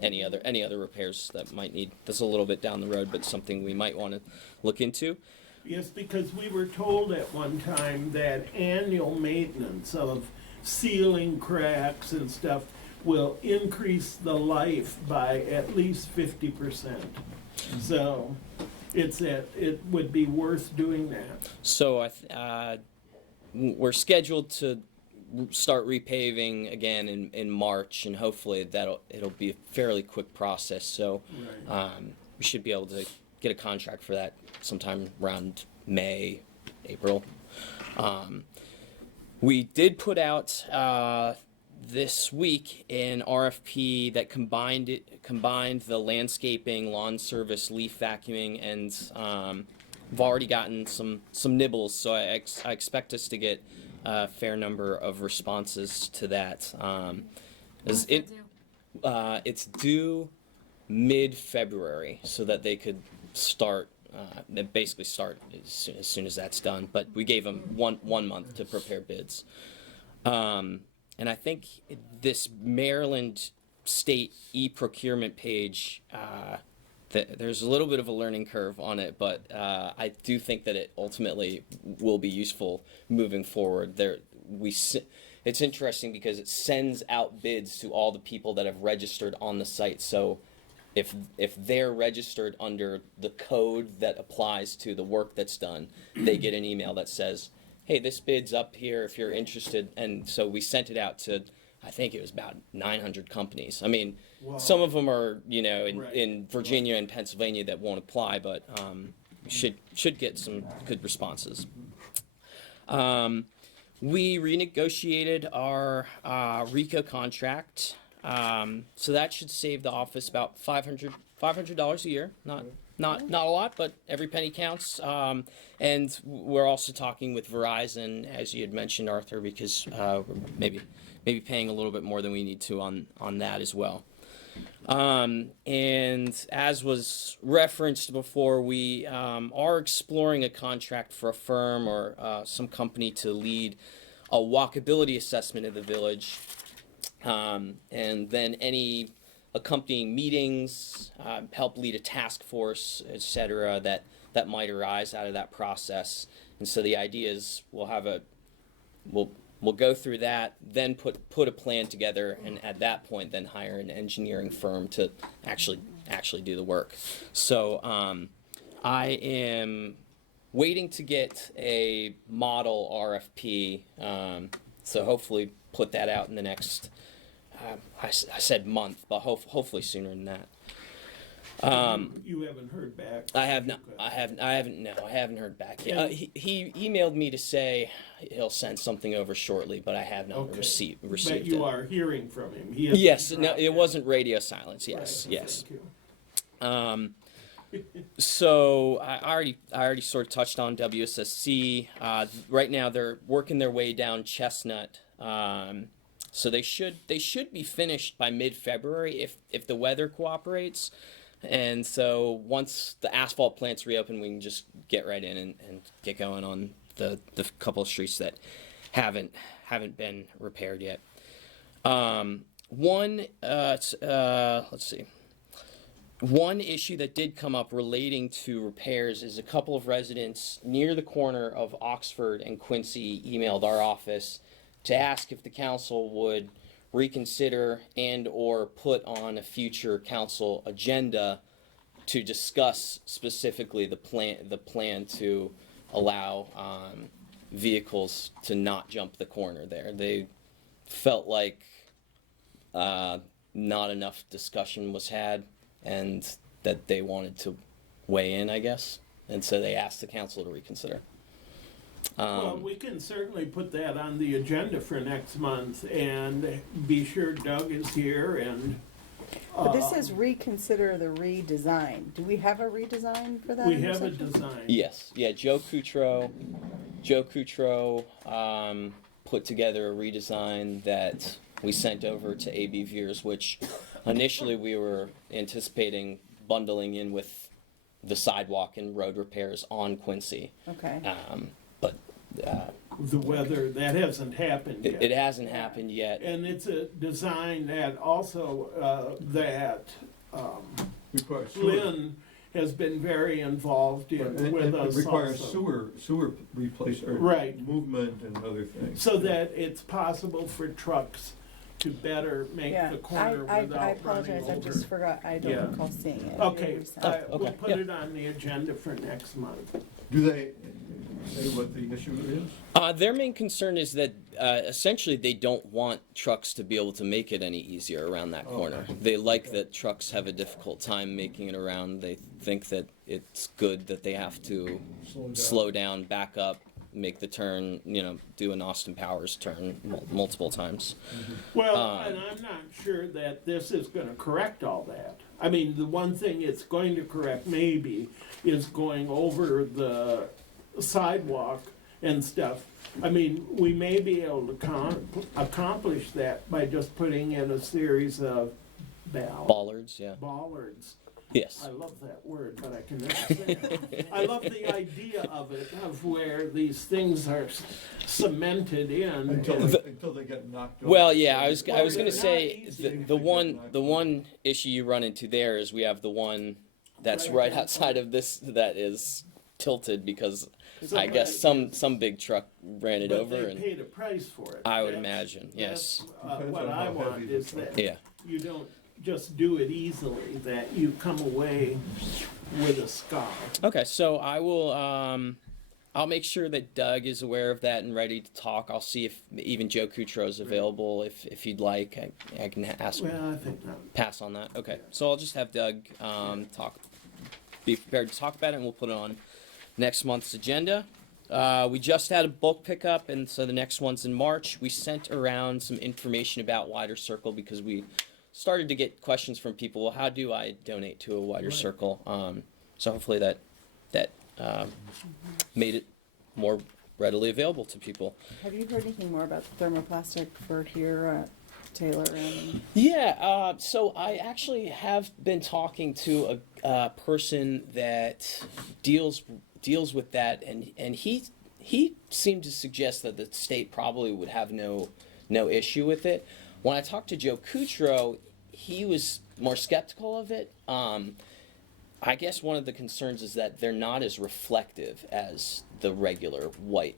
any other repairs that might need. That's a little bit down the road, but something we might want to look into. Yes, because we were told at one time that annual maintenance of sealing cracks and stuff will increase the life by at least 50%. So it would be worth doing that. So we're scheduled to start repaving again in March, and hopefully it'll be a fairly quick process. So we should be able to get a contract for that sometime around May, April. We did put out this week an RFP that combined the landscaping, lawn service, leaf vacuuming, and I've already gotten some nibbles, so I expect us to get a fair number of responses to that. It's due mid-February, so that they could start. Basically start as soon as that's done. But we gave them one month to prepare bids. And I think this Maryland State e-procurement page, there's a little bit of a learning curve on it, but I do think that it ultimately will be useful moving forward. It's interesting because it sends out bids to all the people that have registered on the site. So if they're registered under the code that applies to the work that's done, they get an email that says, hey, this bid's up here if you're interested. And so we sent it out to, I think it was about 900 companies. I mean, some of them are, in Virginia and Pennsylvania that won't apply, but should get some good responses. We renegotiated our RICO contract. So that should save the office about $500 a year. Not a lot, but every penny counts. And we're also talking with Verizon, as you had mentioned, Arthur, because maybe paying a little bit more than we need to on that as well. And as was referenced before, we are exploring a contract for a firm or some company to lead a walkability assessment of the village. And then any accompanying meetings, help lead a task force, etc., that might arise out of that process. And so the idea is we'll go through that, then put a plan together, and at that point then hire an engineering firm to actually do the work. So I am waiting to get a model RFP, so hopefully put that out in the next I said month, but hopefully sooner than that. You haven't heard back? I haven't heard back yet. He emailed me to say he'll send something over shortly, but I have not received it. But you are hearing from him? Yes, no, it wasn't radio silence. Yes, yes. Thank you. So I already sort of touched on WSSC. Right now they're working their way down Chestnut. So they should be finished by mid-February if the weather cooperates. And so once the asphalt plants reopen, we can just get right in and get going on the couple of streets that haven't been repaired yet. Let's see. One issue that did come up relating to repairs is a couple of residents near the corner of Oxford and Quincy emailed our office to ask if the council would reconsider and or put on a future council agenda to discuss specifically the plan to allow vehicles to not jump the corner there. They felt like not enough discussion was had and that they wanted to weigh in, I guess, and so they asked the council to reconsider. Well, we can certainly put that on the agenda for next month and be sure Doug is here and. But this says reconsider the redesign. Do we have a redesign for that We have a intersection? design. Yes, yeah, Joe Cutro put together a redesign that we sent over to AB Veers, which initially we were anticipating bundling in with the sidewalk and road repairs on Quincy. Okay. But The weather, that hasn't happened yet. it hasn't happened yet. And it's a design that also, Requires sewer. Lynn has been very involved in And with it us requires also. sewer replace, or Right. movement and other things. So that it's possible for trucks to better make Yeah, the corner I without running apologize, I over. just forgot, I don't Yeah. recall seeing it. Okay, we'll okay, put yeah. it on the agenda for next month. Do they say what the issue is? Their main concern is that essentially they don't want trucks to be able to make it any easier around that corner. Okay. They like that trucks have a difficult time making it around. They think that it's good that they have to slow down, back up, make the turn, do an Austin Powers turn multiple times. Well, and I'm not sure that this is gonna correct all that. I mean, the one thing it's going to correct maybe is going over the sidewalk and stuff. I mean, we may be able to accomplish that by just putting in a series of Bollards, yeah. bollards. Yes. I love that word, but I can never say it. I love the idea of it, of where these things are cemented in. Until and- they get knocked over. Well, yeah, I was Well, going to they're say not easy. the one issue you run into there is we have the one that's Right. right outside of this that is tilted because I guess Somebody- some big truck ran it But over they and paid a price for it. I would That's- imagine, yes. that's, Depends what on I how want heavy the is truck that Yeah. you don't just do it easily, that you come away with a scar. Okay, so I will I'll make sure that Doug is aware of that and ready to talk. I'll see if even Joe Cutro is available if he'd like. I can ask Well, I think not. pass on that. Okay, so I'll just have Doug be prepared to talk about it, and we'll put it on next month's agenda. We just had a bulk pickup, and so the next one's in March. We sent around some information about Wider Circle because we started to get questions from people. Well, how do I donate to a Wider Circle? So hopefully that made it more readily available to people. Have you heard anything more about the thermoplastic for here, Taylor and? Yeah, so I actually have been talking to a person that deals with that, and he seemed to suggest that the state probably would have no issue with it. When I talked to Joe Cutro, he was more skeptical of it. I guess one of the concerns is that they're not as reflective as the regular white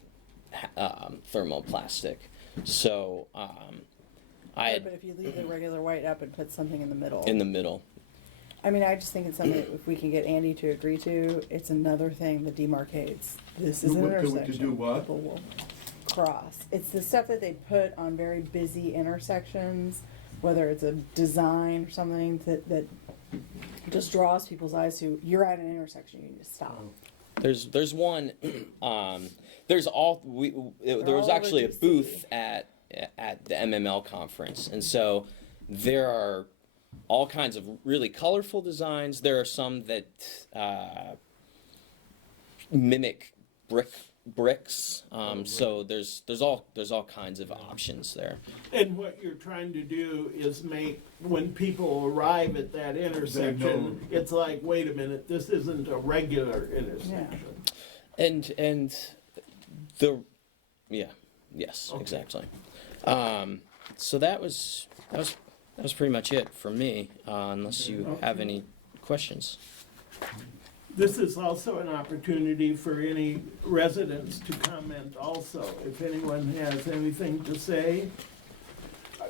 thermoplastic. So But if you leave the regular white up and put something in the middle. in the middle. I mean, I just think it's something that if we can get Andy to agree to, it's another thing that demarcates. This is an intersection. To do what? People will cross. It's the stuff that they put on very busy intersections, whether it's a design or something that just draws people's eyes to, you're at an intersection, you need to stop. There's one. There was all actually a over DC. booth at the MML conference, and so there are all kinds of really colorful designs. There are some that mimic bricks. So there's all kinds of options there. And what you're trying to do is make, when people arrive at that intersection, it's like, wait a minute, this isn't a regular intersection. And the yes, Okay. exactly. So that was pretty much it from me. Unless you have any questions. This is also an opportunity for any residents to comment also, if anyone has anything to say.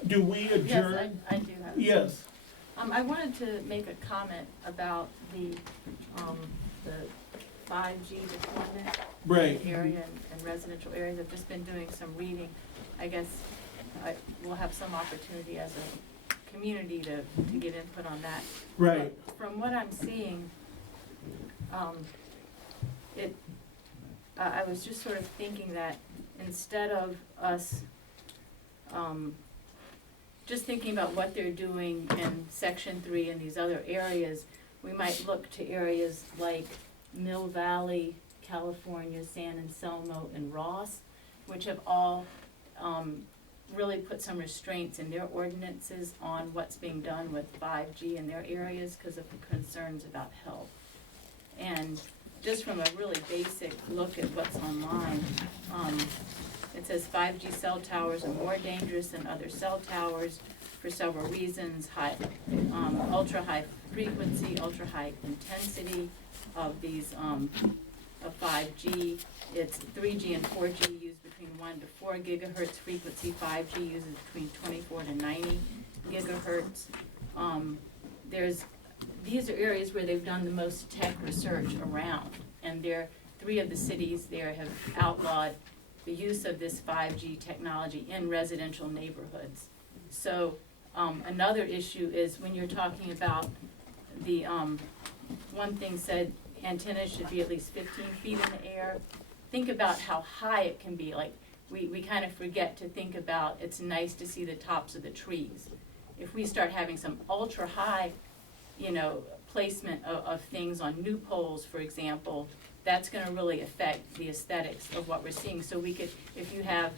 Do we adjourn? Yes, I do have. Yes. I wanted to make a comment about the 5G deployment Right. in the area and residential areas. I've just been doing some reading. I guess we'll have some opportunity as a community to get input on that. Right. But from what I'm seeing, I was just sort of thinking that instead of us, just thinking about what they're doing in Section 3 and these other areas, we might look to areas like Mill Valley, California, San Anselmo, and Ross, which have all really put some restraints in their ordinances on what's being done with 5G in their areas because of the concerns about health. And just from a really basic look at what's online, it says 5G cell towers are more dangerous than other cell towers for several reasons. Ultra high frequency, ultra high intensity of these of 5G. It's 3G and 4G used between 1 to 4 gigahertz frequency. 5G uses between 24 to 90 gigahertz. These are areas where they've done the most tech research around, and three of the cities there have outlawed the use of this 5G technology in residential neighborhoods. So another issue is when you're talking about the, one thing said antennas should be at least 15 feet in the air. Think about how high it can be. Like we kind of forget to think about it's nice to see the tops of the trees. If we start having some ultra high, placement of things on new poles, for example, that's going to really affect the aesthetics of what we're seeing. So we could, if you have,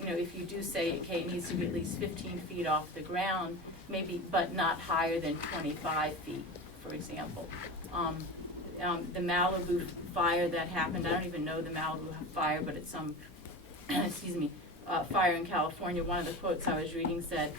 if you do say, okay, it needs to be at least 15 feet off the ground, maybe, but not higher than 25 feet, for example. The Malibu fire that happened, I don't even know the Malibu fire, but it's some, fire in California. One of the quotes I was reading said,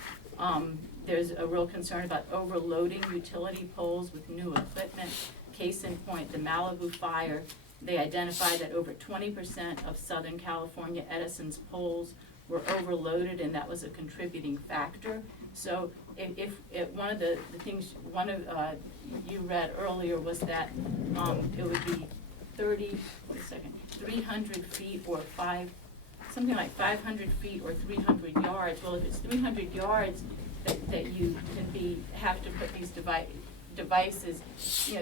there's a real concern about overloading utility poles with new equipment. Case in point, the Malibu fire, they identified that over 20% of Southern California Edison's poles were overloaded, and that was a contributing factor. So if one of the things you read earlier was that it would be 300 feet or something like 500 feet or 300 yards. Well, if it's 300 yards that you can have to put these devices,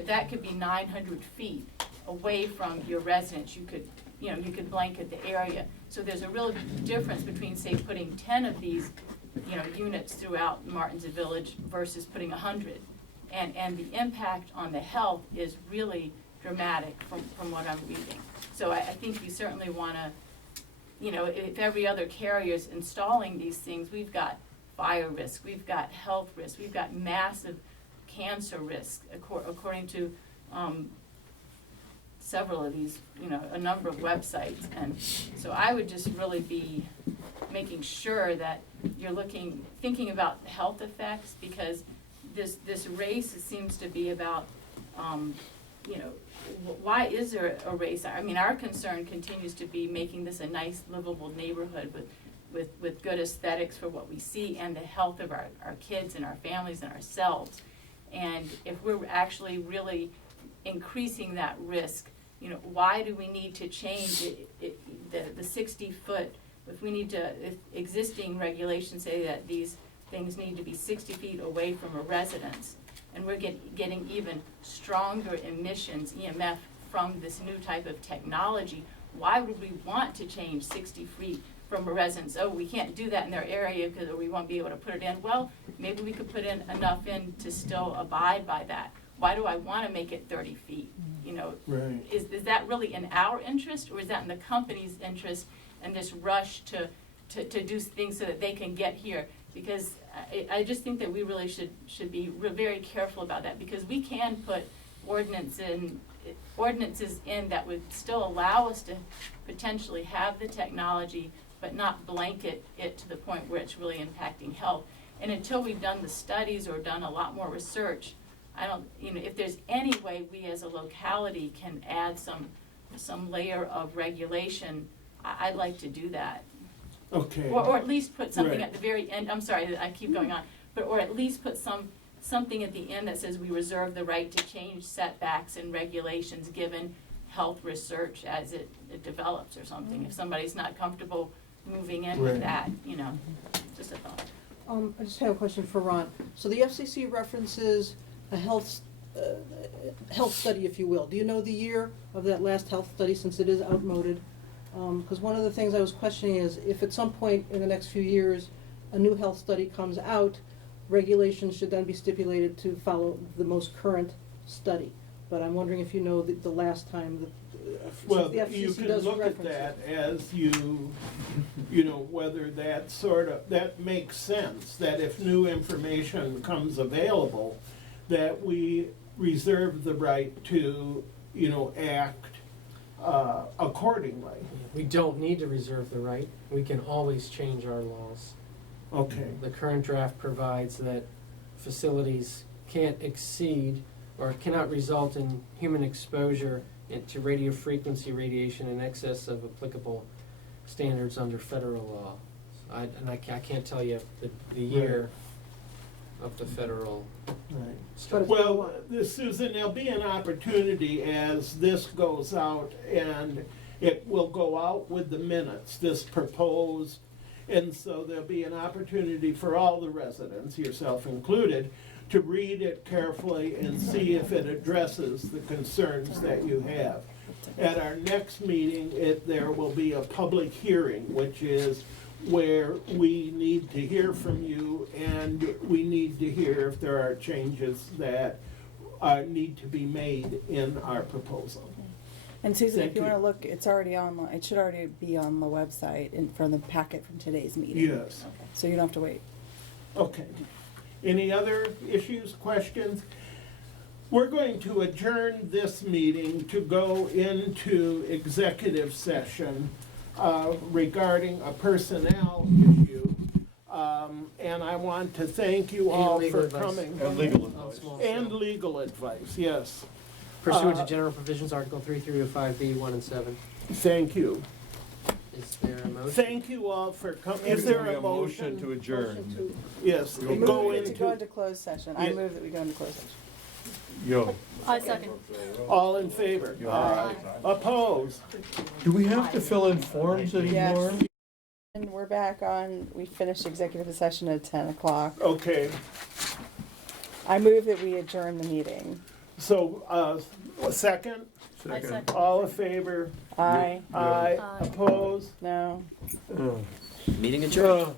that could be 900 feet away from your residence. You could blanket the area. So there's a real difference between, say, putting 10 of these, units throughout Martinsville Village versus putting 100. And the impact on the health is really dramatic from what I'm reading. So I think you certainly want to, if every other carrier is installing these things, we've got fire risk, we've got health risk, we've got massive cancer risk, according to several of these, a number of websites. And so I would just really be making sure that you're thinking about health effects, because this race seems to be about, why is there a race? I mean, our concern continues to be making this a nice, livable neighborhood with good aesthetics for what we see and the health of our kids and our families and ourselves. And if we're actually really increasing that risk, why do we need to change the 60-foot, if existing regulations say that these things need to be 60 feet away from a residence, and we're getting even stronger emissions, EMF, from this new type of technology, why would we want to change 60 feet from a residence? Oh, we can't do that in their area because we won't be able to put it in. Well, maybe we could put in enough in to still abide by that. Why do I want to make it 30 feet? Right. Is that really in our interest, or is that in the company's interest, and this rush to do things so that they can get here? Because I just think that we really should be very careful about that, because we can put ordinances in that would still allow us to potentially have the technology, but not blanket it to the point where it's really impacting health. And until we've done the studies or done a lot more research, if there's any way we as a locality can add some layer of regulation, I'd like to do that. Okay. Or at least put something Right. at the very end, I'm sorry, I keep going on, or at least put something at the end that says we reserve the right to change setbacks and regulations given health research as it develops or something. If somebody's not comfortable moving in with that, just a thought. I just have a question for Ron. So the FCC references a health health study, if you will. Do you know the year of that last health study, since it is outmoded? Because one of the things I was questioning is if at some point in the next few years, a new health study comes out, regulations should then be stipulated to follow the most current study. But I'm wondering if you know the last time that, Well, since the you FCC can does look at reference that it. as you know, whether that makes sense, that if new information comes available, that we reserve the right to, act accordingly. We don't need to reserve the right. We can always change our laws. Okay. The current draft provides that facilities can't exceed or cannot result in human exposure to radio frequency radiation in excess of applicable standards under federal law. I can't tell you the year of the federal Right. study. Well, Susan, there'll be an opportunity as this goes out, and it will go out with the minutes, this proposed, and so there'll be an opportunity for all the residents, yourself included, to read it carefully and see if it addresses the concerns that you have. At our next meeting, there will be a public hearing, which is where we need to hear from you, and we need to hear if there are changes that need to be made in our proposal. And Susan, Thank if you you. want to look, it's already online. It should already be on the website and from the packet from today's meeting. Yes. So you don't have to wait. Okay. Any other issues, questions? We're going to adjourn this meeting to go into executive session regarding a personnel issue. And I want to thank you all legal for advice. coming. And legal Of advice. small And scale. legal advice, yes. Pursuant to general provisions, Article 3305B, 1 and 7. Thank you. Is there a motion? Thank you all for coming. Is there a motion? to adjourn? Motion to- Yes, We'll go Move it to go into, into closed session. I Yeah. move that we go into closed session. Yo, I second. all in favor? Aye. Opposed? do we have to fill in forms anymore? Yes. And we're back on, we finished executive session at 10 o'clock. Okay, I move that we adjourn the meeting. so, a second? I second. All in favor? Aye. Aye. Aye. Opposed? No. Meeting adjourned.